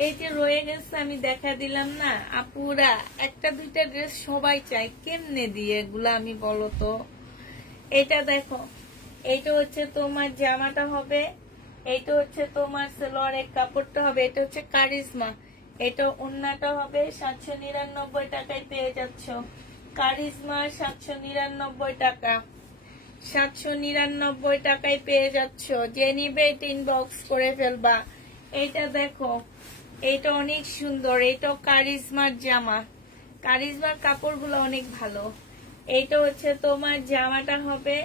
এই যে রয়ে গেছে আমি দেখা দিলাম না আপুরা, একটা দুইটা ড্রেস সবাই চাই, কেমনে দিয়ে এগুলা আমি বলো তো। এটা দেখো, এইটা হচ্ছে তোমার জামাটা হবে, এইটা হচ্ছে তোমার সালোয়ারের কাপড়টা হবে, এটা হচ্ছে কারিজমা, এটা ওন্নাটা হবে। 799 টাকায় পেয়ে যাচ্ছ কারিজমা, 799 টাকা, 799 টাকায় পেয়ে যাচ্ছ। যে নিবে ইনবক্স করে ফেলবা। এইটা দেখো, এইটা অনেক সুন্দর, এইটাও কারিজমার জামা, কারিজমার কাপড়গুলো অনেক ভালো। এইটা হচ্ছে তোমার জামাটা হবে,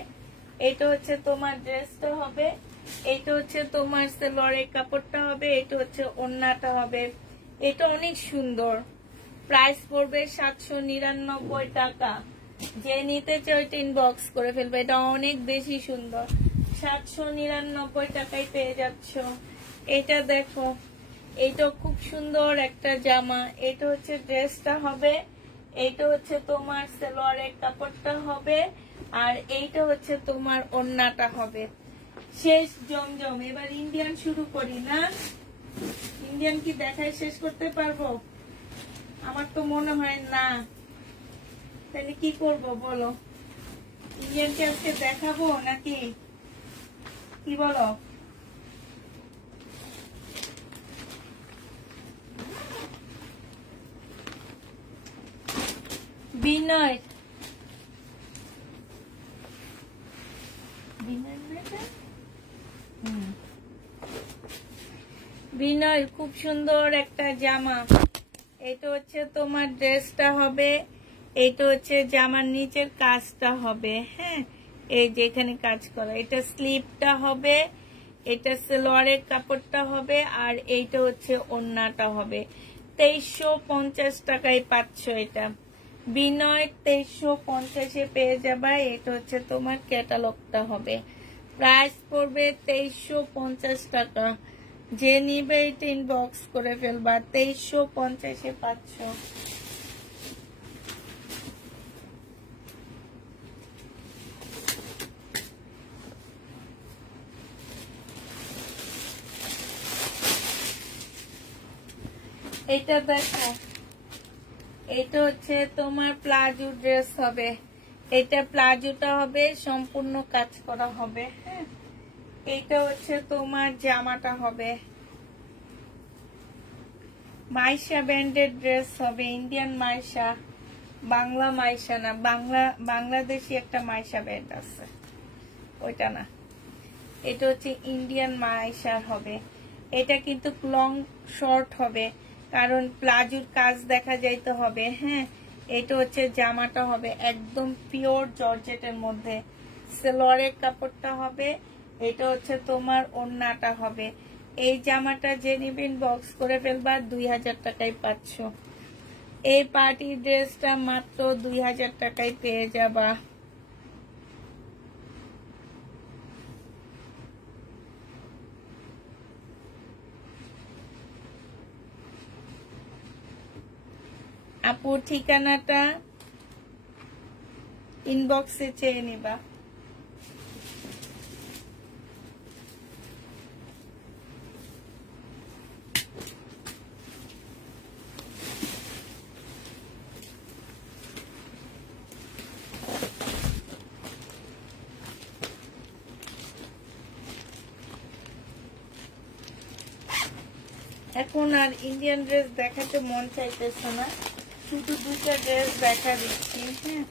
এটা হচ্ছে তোমার ড্রেসটা হবে, এটা হচ্ছে তোমার সালোয়ারের কাপড়টা হবে, এটা হচ্ছে ওন্নাটা হবে। এটা অনেক সুন্দর। প্রাইস পড়বে 799 টাকা। যে নিতে চাই ইনবক্স করে ফেলবে। এটা অনেক বেশি সুন্দর, 799 টাকায় পেয়ে যাচ্ছ। এটা দেখো, এইটা খুব সুন্দর একটা জামা, এটা হচ্ছে ড্রেসটা হবে, এইটা হচ্ছে তোমার সালোয়ারের কাপড়টা হবে, আর এইটা হচ্ছে তোমার ওন্নাটা হবে। শেষ জমজম। এবার ইন্ডিয়ান শুরু করি না? ইন্ডিয়ান কি দেখায় শেষ করতে পারবো? আমার তো মনে হয় না। তাহলে কি করব বলো? ইন্ডিয়ান কি আজকে দেখাবো নাকি কি বলো? বিনয়, বিনয় খুব সুন্দর একটা জামা। এটা হচ্ছে তোমার ড্রেসটা হবে, এইটা হচ্ছে জামার নিচের কাজটা হবে। হ্যাঁ, এই যে এখানে কাজ করা, এটা স্লিপটা হবে, এটা সালোয়ারের কাপড়টা হবে, আর এইটা হচ্ছে ওন্নাটা হবে। 2350 টাকায় পাচ্ছ এটা। বিনয় 2350-এ পেয়ে যাবা। এটা হচ্ছে তোমার ক্যাটালগটা হবে। প্রাইস পড়বে 2350 টাকা। যে নিবে এটা ইনবক্স করে ফেলবা। 2350-এ পাচ্ছ। এটা দেখো, এটা হচ্ছে তোমার প্লাজো ড্রেস হবে, এটা প্লাজোটা হবে, সম্পূর্ণ কাজ করা হবে। হ্যাঁ, এটা হচ্ছে তোমার জামাটা হবে। মাইশা ব্র্যান্ডের ড্রেস হবে, ইন্ডিয়ান মাইশা, বাংলা মাইশা না, বাংলাদেশি একটা মাইশা ব্র্যান্ড আছে, ওইটা না। এটা হচ্ছে ইন্ডিয়ান মাইশার হবে। এটা কিন্তু লং শর্ট হবে, কারণ প্লাজোর কাজ দেখা যাইতে হবে। হ্যাঁ, এটা হচ্ছে জামাটা হবে একদম পিওর জর্জেটের মধ্যে, সালোয়ারের কাপড়টা হবে, এটা হচ্ছে তোমার ওন্নাটা হবে। এই জামাটা যে নিবেন বক্স করে ফেলবা। 2000 টাকায় পাচ্ছ। এই পার্টি ড্রেসটা মাত্র 2000 টাকায় পেয়ে যাবা। আপু ঠিকানাটা ইনবক্সে চেয়ে নিবা। এখন আর ইন্ডিয়ান ড্রেস দেখাতে মন চাইতেছে না, শুধু দুটা ড্রেস দেখা দিচ্ছি। হ্যাঁ,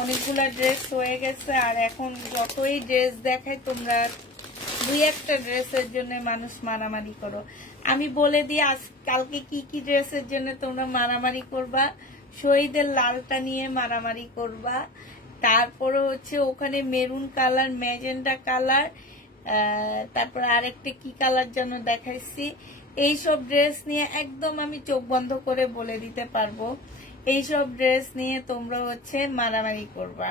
অনেকগুলা ড্রেস হয়ে গেছে, আর এখন যতই ড্রেস দেখায় তোমরা দুই একটা ড্রেসের জন্য মানুষ মারামারি করো। আমি বলে দিই আজ কালকে কি কি ড্রেসের জন্য তোমরা মারামারি করবা। শহীদের লালটা নিয়ে মারামারি করবা, তারপরে হচ্ছে ওখানে মেরুন কালার, ম্যাজেন্ডা কালার, তারপরে আরেকটা কি কালার যেন দেখাইছি। এইসব ড্রেস নিয়ে একদম আমি চোখ বন্ধ করে বলে দিতে পারবো, এইসব ড্রেস নিয়ে তোমরা হচ্ছে মারামারি করবা।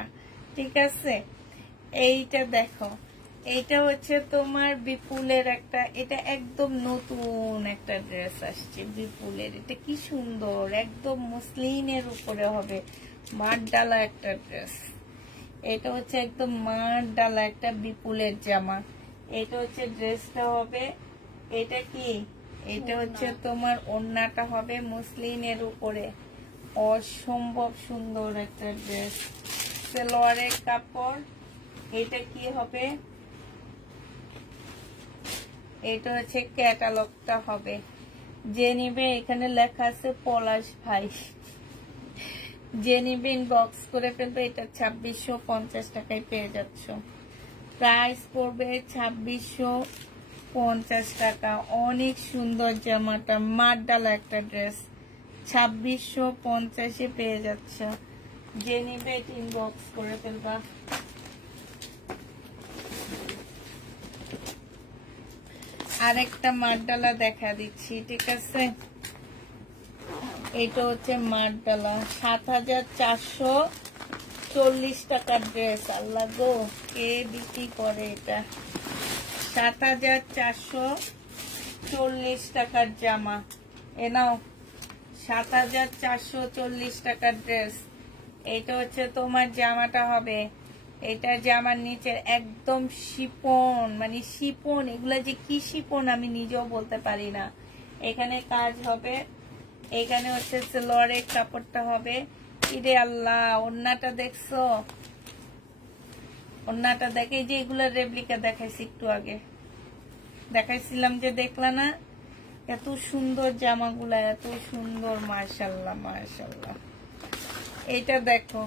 ঠিক আছে, এইটা দেখো, এইটা হচ্ছে তোমার বিপুলের একটা, এটা একদম নতুন একটা ড্রেস আসছে বিপুলের। এটা কি সুন্দর, একদম মসলিনের উপরে হবে, মাঠ ডালা একটা ড্রেস। এটা হচ্ছে একদম মাঠ ডালা একটা বিপুলের জামা। এটা হচ্ছে ড্রেসটা হবে, এটা কি, এটা হচ্ছে তোমার ওড়নাটা হবে মসলিনের উপরে, অসম্ভব সুন্দর একটা ড্রেস। সালোয়ারের কাপড়, এটা কি হবে, এটা হচ্ছে ক্যাটালগটা হবে। যে নিবে এখানে লেখা আছে পলাশ ভাই, যে নিবে ইনবক্স করে ফেলবে। এটা 2650 টাকায় পেয়ে যাচ্ছ। প্রাইস পড়বে 2650 টাকা। অনেক সুন্দর জামাটা, মারডালা একটা ড্রেস, 2650-এ পেয়ে যাচ্ছ। যে নিবে এটা ইনবক্স করে ফেলবা। আরেকটা মারডালা দেখা দিচ্ছি, ঠিক আছে। এটা হচ্ছে মারডালা, 7440 টাকার ড্রেস। আল্লাহ গো, কে বিক্রি করে এটা? 7440 টাকার জামা, এ নাও 7440 টাকার ড্রেস। এটা হচ্ছে তোমার জামাটা হবে, এটা জামার নিচে একদম শিপন, মানে শিপন, এগুলা যে কি শিপন আমি নিজেও বলতে পারি না। এখানে কাজ হবে, এখানে হচ্ছে সালোয়ারের কাপড়টা হবে। ইরে আল্লাহ, ওড়নাটা দেখছো? ওড়নাটা দেখে, যে এগুলা রেপ্লিকা দেখাইছি একটু আগে, দেখাইছিলাম যে, দেখলা না? এত সুন্দর জামাগুলা, এত সুন্দর, মাশাআল্লাহ মাশাআল্লাহ। এটা দেখো,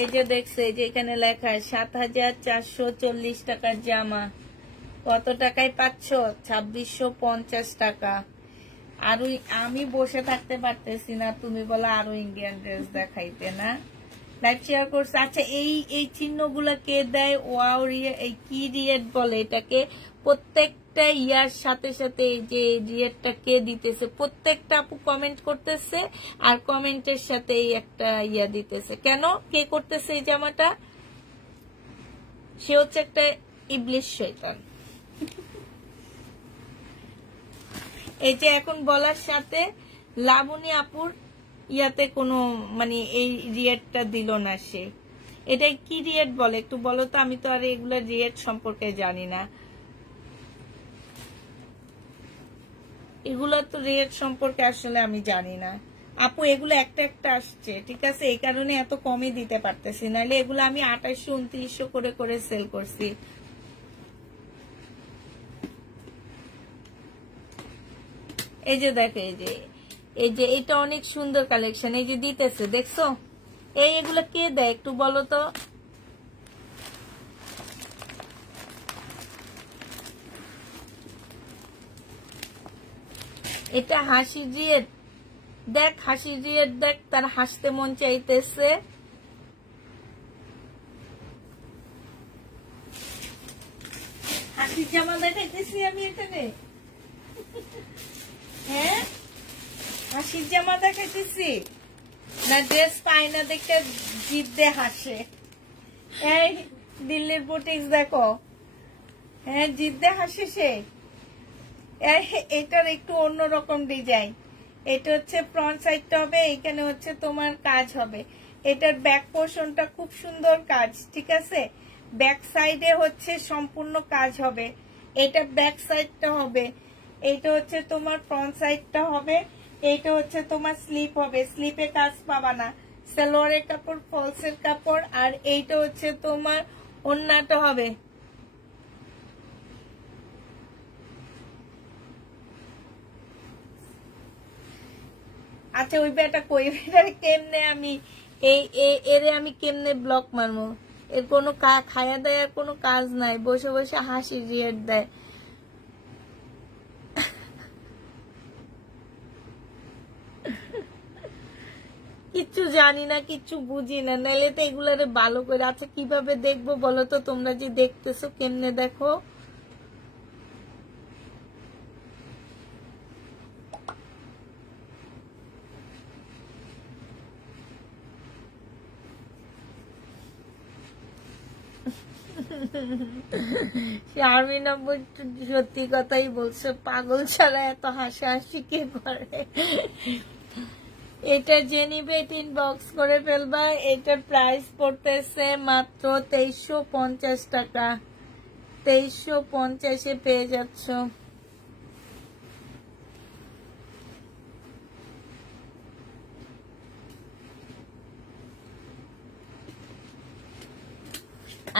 এই যে দেখছো, এই যে এখানে লেখা 7440 টাকার জামা। কত টাকায় পাচ্ছ? 2650 টাকা। আরো আমি বসে থাকতে পারতেছি না, তুমি বলো আরো ইন্ডিয়ান ড্রেস দেখাইতে না। লাইভ শেয়ার করছে। আচ্ছা, এই চিহ্নগুলো কে দেয়? ওয়াও, এই কি রিয়েট বলে এটাকে? প্রত্যেকটা ইয়ার সাথে সাথে এই যে রিয়েটটা কে দিতেছে, প্রত্যেকটা আপু কমেন্ট করতেছে, আর কমেন্টের সাথে একটা ইয়া দিতেছে। কেন, কে করতেছে এই জামাটা? সে হচ্ছে একটা ইবলিশ শয়তান। এই যে এখন বলার সাথে লাবণী আপুর ইয়াতে কোনো মানে এই রিয়েটটা দিল না সে। এটা কি রিয়েট বলে একটু বলো তো? আমি তো আর এগুলা রিয়েট সম্পর্কে জানি না। এগুলো তো রিয়েট সম্পর্কে আসলে আমি জানি না আপু। এগুলো একটা একটা আসছে, ঠিক আছে, এই কারণে এত কমই দিতে পারতেছি, নাহলে এগুলো আমি 2800 2900 করে করে সেল করছি। এই যে দেখো, এই যে এটা অনেক সুন্দর কালেকশন, এই যে দিতেছে, দেখছো? এগুলা কে দেয় একটু বলো তো? এটা হাসি জিয়ের, দেখ হাসি জিয়ের, দেখ তার হাসতে মন চাইতেছে। হাসির জামা দেখাইতেছি আমি এখানে, হ্যাঁ হাসির জামা দেখাইতেছি না? ড্রেস পাই না দেখে জিদ দিয়ে হাসে। এই দিল্লির বুটিক্স দেখো, হ্যাঁ জিদ দিয়ে হাসে সে। এটার একটু অন্যরকম ডিজাইন। এটা হচ্ছে ফ্রন্ট সাইডটা হবে, এখানে হচ্ছে তোমার কাজ হবে। এটার ব্যাক পোর্শনটা খুব সুন্দর কাজ, ঠিক আছে। ব্যাক সাইডে হচ্ছে সম্পূর্ণ কাজ হবে, এটা ব্যাক সাইডটা হবে। এইটা হচ্ছে তোমার ফ্রন্ট সাইডটা হবে, এইটা হচ্ছে তোমার স্লিপ হবে, স্লিপে কাজ পাবা না। সালোয়ারের কাপড়, ফলসের কাপড়, আর এইটা হচ্ছে তোমার ওড়নাটা হবে। আচ্ছা, ওই বেটা কই, কেমনে আমি এরে আমি কেমনে ব্লক মারবো? এর কোনো খায়া দেয়ার কোনো কাজ নাই, বসে বসে হাসি রিয়েট দেয়। কিচ্ছু জানি না, কিচ্ছু বুঝি না, নাইলে তো এগুলারে ভালো করে। আচ্ছা, কিভাবে দেখবো বলো তো? তোমরা যে দেখতেছো কেমনে দেখো? শারমিন আব্বু সত্যি কথাই বলছে, পাগল ছাড়া এত হাসাহাসি কে করে। এটা যে নিবে ইনবক্স করে ফেলবা। এটার প্রাইস পড়তেছে মাত্র 2350 টাকা। 2350-এ পেয়ে যাচ্ছ।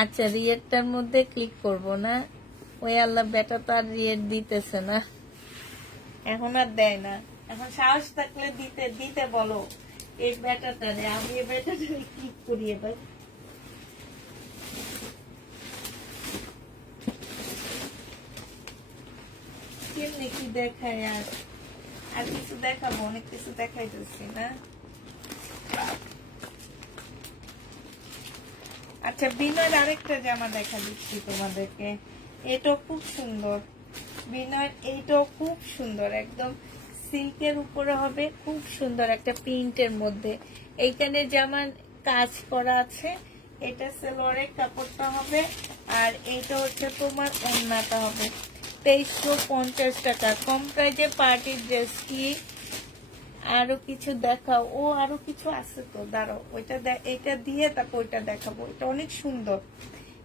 আচ্ছা, রিয়েটটার মধ্যে ক্লিক করব না, ওই আল্লাহ বেটা তো আর রিয়েট দিতেছে না, এখন আর দেয় না। এখন সাহস থাকলে দিতে দিতে বলো এই বেটাটারে, আমি এই বেটাটারে ক্লিক করি এবার। কেমনি কি দেখায় আর কিছু দেখাবো, অনেক কিছু দেখাইতেছি না। আচ্ছা, বিনয়ের আরেকটা জামা দেখা দিচ্ছি তোমাদেরকে, এটাও খুব সুন্দর। বিনয়ের এইটাও খুব সুন্দর, একদম সিল্কের উপরে হবে, খুব সুন্দর একটা প্রিন্টের মধ্যে। এইখানে যেমন কাজ করা আছে, এটা সালোয়ারের কাপড়টা হবে, আর এইটা হচ্ছে তোমার ওড়নাটা হবে। 2350 টাকা, কম প্রাইজে পার্টি ড্রেস। কি আরো কিছু দেখাও? ও আরো কিছু আছে তো, দাঁড়াও, ওইটা এটা দিয়ে তারপর ওইটা দেখাবো। এটা অনেক সুন্দর,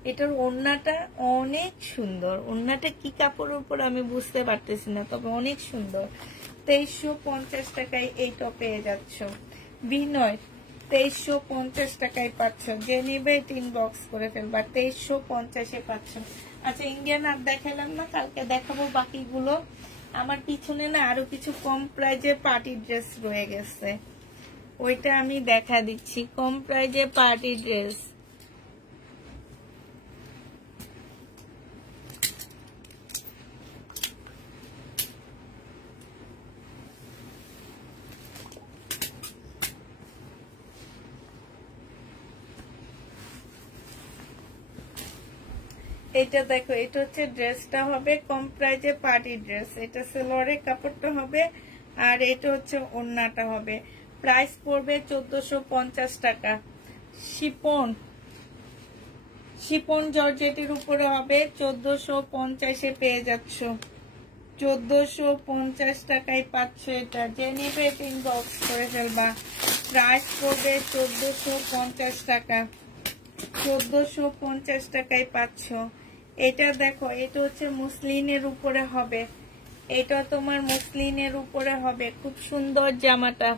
এটার ওড়নাটা অনেক সুন্দর। ওড়নাটা কি কাপড়ের উপর আমি বুঝতে পারতেছি না, তবে অনেক সুন্দর। 2350 টাকায় এইটা পেয়ে যাচ্ছ। বিনয় 2350 টাকায় পাচ্ছ, যে নিবে ইনবক্স করে ফেলবা। 2350-এ পাচ্ছ। আচ্ছা, ইন্ডিয়ান আর দেখালাম না, কালকে দেখাবো বাকিগুলো। আমার পিছনে না আরো কিছু কম প্রাইজে পার্টি ড্রেস রয়ে গেছে, ওইটা আমি দেখা দিচ্ছি। কম প্রাইজে পার্টি ড্রেস, এটা দেখো, এটা হচ্ছে ড্রেসটা হবে কম প্রাইজে পার্টি ড্রেস। এটা সালোয়ারের কাপড়টা হবে, আর এটা হচ্ছে ওড়নাটা হবে। প্রাইস পড়বে 1450 টাকা। শিপন শিপন জর্জেটের উপরে হবে, 1450-এ পেয়ে যাচ্ছ। 1450 টাকায় পাচ্ছ এটা, যে নিবে ইনবক্স করে ফেলবা। প্রাইস পড়বে 1450 টাকা। 1450 টাকায় পাচ্ছ। এটা দেখো, এটা হচ্ছে মুসলিনের উপরে হবে, এটা তোমার মুসলিনের উপরে হবে। খুব সুন্দর জামাটা,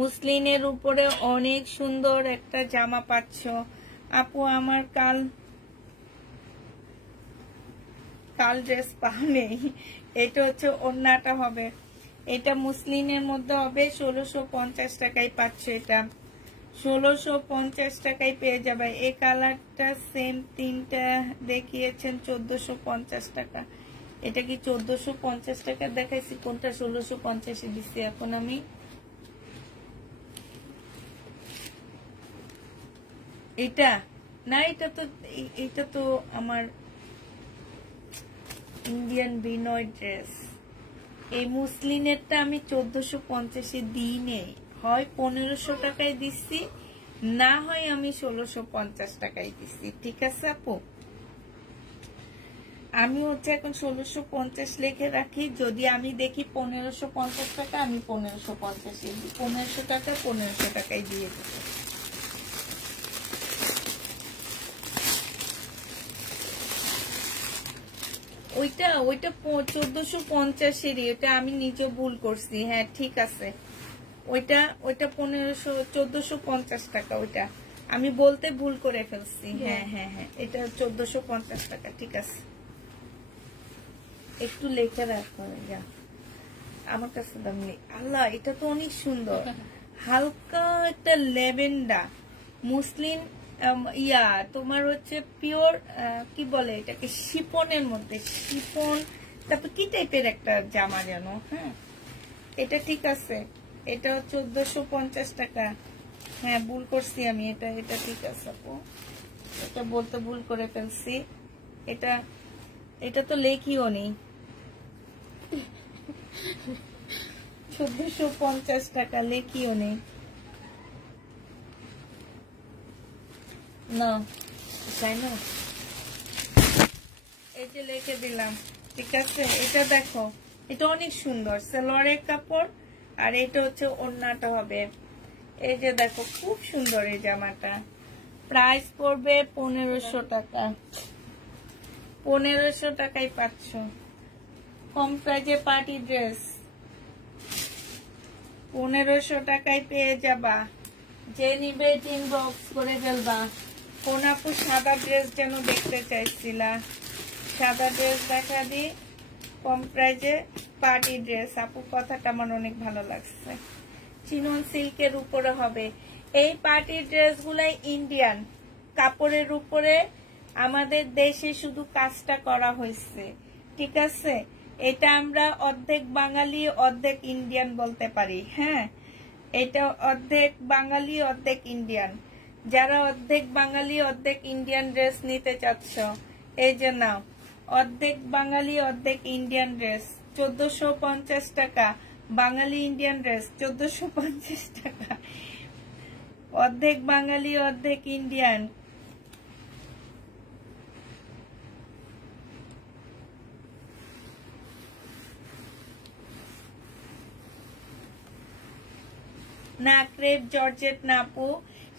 মুসলিনের উপরে অনেক সুন্দর একটা জামা পাচ্ছ। আপু আমার কাল ড্রেস পাও নেই। এটা হচ্ছে ওড়নাটা হবে, এটা মুসলিনের মধ্যে হবে। 1650 টাকায় পাচ্ছ এটা। 1650 টাকায় পেয়ে যাবে। এই কালারটা সেম, তিনটা দেখিয়েছেন 1450 টাকা। এটা কি 1450 টাকা দেখাইছি? কোনটা 1650-এ দিচ্ছি এখন আমি? এটা না, এটা তো আমার ইন্ডিয়ান বিনয় ড্রেস। এই মুসলিনেরটা আমি 1450-এ দিই নেই, হয় 1500 টাকায় দিচ্ছি, না হয় আমি 1650 টাকায় দিচ্ছি। ঠিক আছে আপু, আমি হচ্ছে এখন 1650 লিখে রাখি। যদি আমি দেখি 1550 টাকা, আমি 1550-এ দিই। 1500 টাকা 1500 টাকায় দিয়ে দেবো। ওইটা 1450-এরই, ওটা আমি নিজে ভুল করছি। হ্যাঁ ঠিক আছে, ওইটা 1450 টাকা, ওইটা আমি বলতে ভুল করে ফেলছি। হ্যাঁ হ্যাঁ হ্যাঁ, এটা 1450 টাকা। ঠিক আছে, একটু লেখা রাখো। আমার কাছে দাম নেই। আল্লাহ, এটা তো অনেক সুন্দর, হালকা একটা ল্যাভেন্ডার মুসলিম তোমার হচ্ছে পিওর কি বলে এটাকে, শিপনের মধ্যে। শিপন, তারপর কি টাইপের একটা জামা যেন। হ্যাঁ, এটা ঠিক আছে, এটা 1450 টাকা। হ্যাঁ ভুল করছি আমি, এটা ঠিক আছে আপু, এটা বলতে ভুল করে ফেলছি। এটা তো লেখিও নেই। 1450 টাকা লেখিও নেই না, তাই না? এই যে লিখে দিলাম, ঠিক আছে। এটা দেখো, এটা অনেক সুন্দর সালোয়ারের কাপড়, আর এটা হচ্ছে ওড়নাটা হবে। এই যে দেখো খুব সুন্দর এই জামাটা। প্রাইস পড়বে 1500 টাকা। 1500 টাকায় পাচ্ছ কম প্রাইজে পার্টি ড্রেস। 1500 টাকায় পেয়ে যাবা। যে নিবে ইনবক্স করে ফেলবা। কোন আপু সাদা ড্রেস যেন দেখতে চাইছিলা, সাদা ড্রেস দেখা দি কম প্রাইজে পার্টি ড্রেস। আপু কথাটা আমার অনেক ভালো লাগছে। চিনন সিল্কের উপরে হবে এই পার্টি ড্রেস গুলাই, ইন্ডিয়ান কাপড়ের উপরে আমাদের দেশে শুধু কাজটা করা হয়েছে, ঠিক আছে। এটা আমরা অর্ধেক বাঙালি অর্ধেক ইন্ডিয়ান বলতে পারি। হ্যাঁ, এটা অর্ধেক বাঙালি অর্ধেক ইন্ডিয়ান। যারা অর্ধেক বাঙালি অর্ধেক ইন্ডিয়ান ড্রেস নিতে চাচ্ছ, এই যে নাও, অর্ধেক বাঙালি অর্ধেক ইন্ডিয়ান ড্রেস 1450 টাকা। বাঙালি ইন্ডিয়ান ড্রেস 1450 টাকা। অর্ধেক বাঙালি অর্ধেক ইন্ডিয়ান। না ক্রেপ জর্জেট না আপু,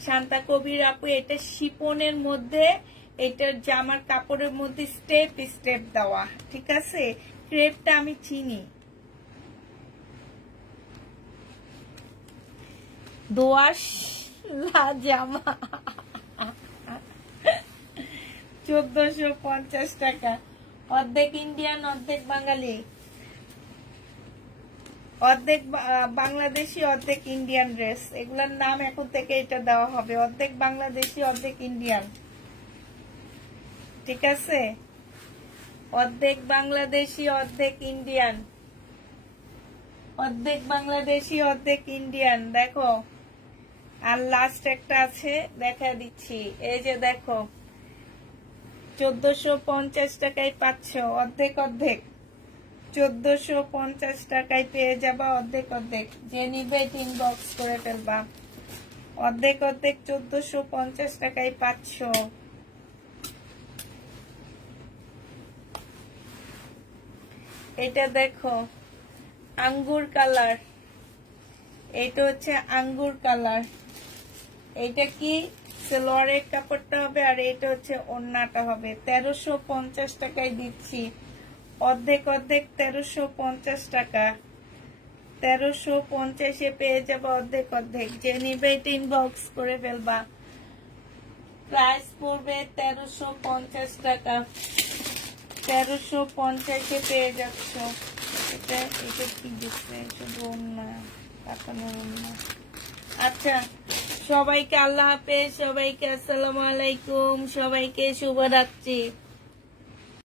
শান্তা কবির আপু, এটা শিপনের মধ্যে, এটা জামার কাপড়ের মধ্যে স্টেপ স্টেপ দেওয়া, ঠিক আছে। ক্রেপটা আমি চিনি। দোয়াশ জামা 1450 টাকা। অর্ধেক ইন্ডিয়ান অর্ধেক বাঙালি, অর্ধেক বাংলাদেশি অর্ধেক ইন্ডিয়ান ড্রেস। এগুলার নাম এখন থেকে এটা দেওয়া হবে, অর্ধেক বাংলাদেশি অর্ধেক ইন্ডিয়ান, ঠিক আছে। অর্ধেক বাংলাদেশি অর্ধেক ইন্ডিয়ান, অর্ধেক বাংলাদেশি অর্ধেক ইন্ডিয়ান। দেখো, আর লাস্ট একটা আছে, দেখা দিচ্ছি। এই যে দেখো 1450 টাকায় পাচ্ছ অর্ধেক অর্ধেক। 1450 টাকায় পেয়ে যাবা অর্ধেক অর্ধেক। যে নিবে ইনবক্স করে ফেলবা। অর্ধেক অর্ধেক 1450 টাকায় পাচ্ছ। এটা দেখো আঙ্গুর কালার, এটা হচ্ছে আঙ্গুর কালার। এটা কি সালোয়ারের কাপড়টা হবে, আর এটা হচ্ছে ওড়নাটা হবে। 1350 টাকায় দিচ্ছি অর্ধেক অর্ধেক। 1350 টাকা, 1350-এ পেয়ে যাবে অর্ধেক অর্ধেক। যে নিবে এটা ইনবক্স করে ফেলবা। প্রাইস পড়বে 1350 টাকা। 1350-এ পেয়ে যাচ্ছ। এটা কি দিচ্ছে, শুধু ওড়না, কাতানো ওড়না। আচ্ছা, সবাইকে আল্লাহ হাফেজ, সবাইকে আসসালামু আলাইকুম, সবাইকে শুভরাত্রি।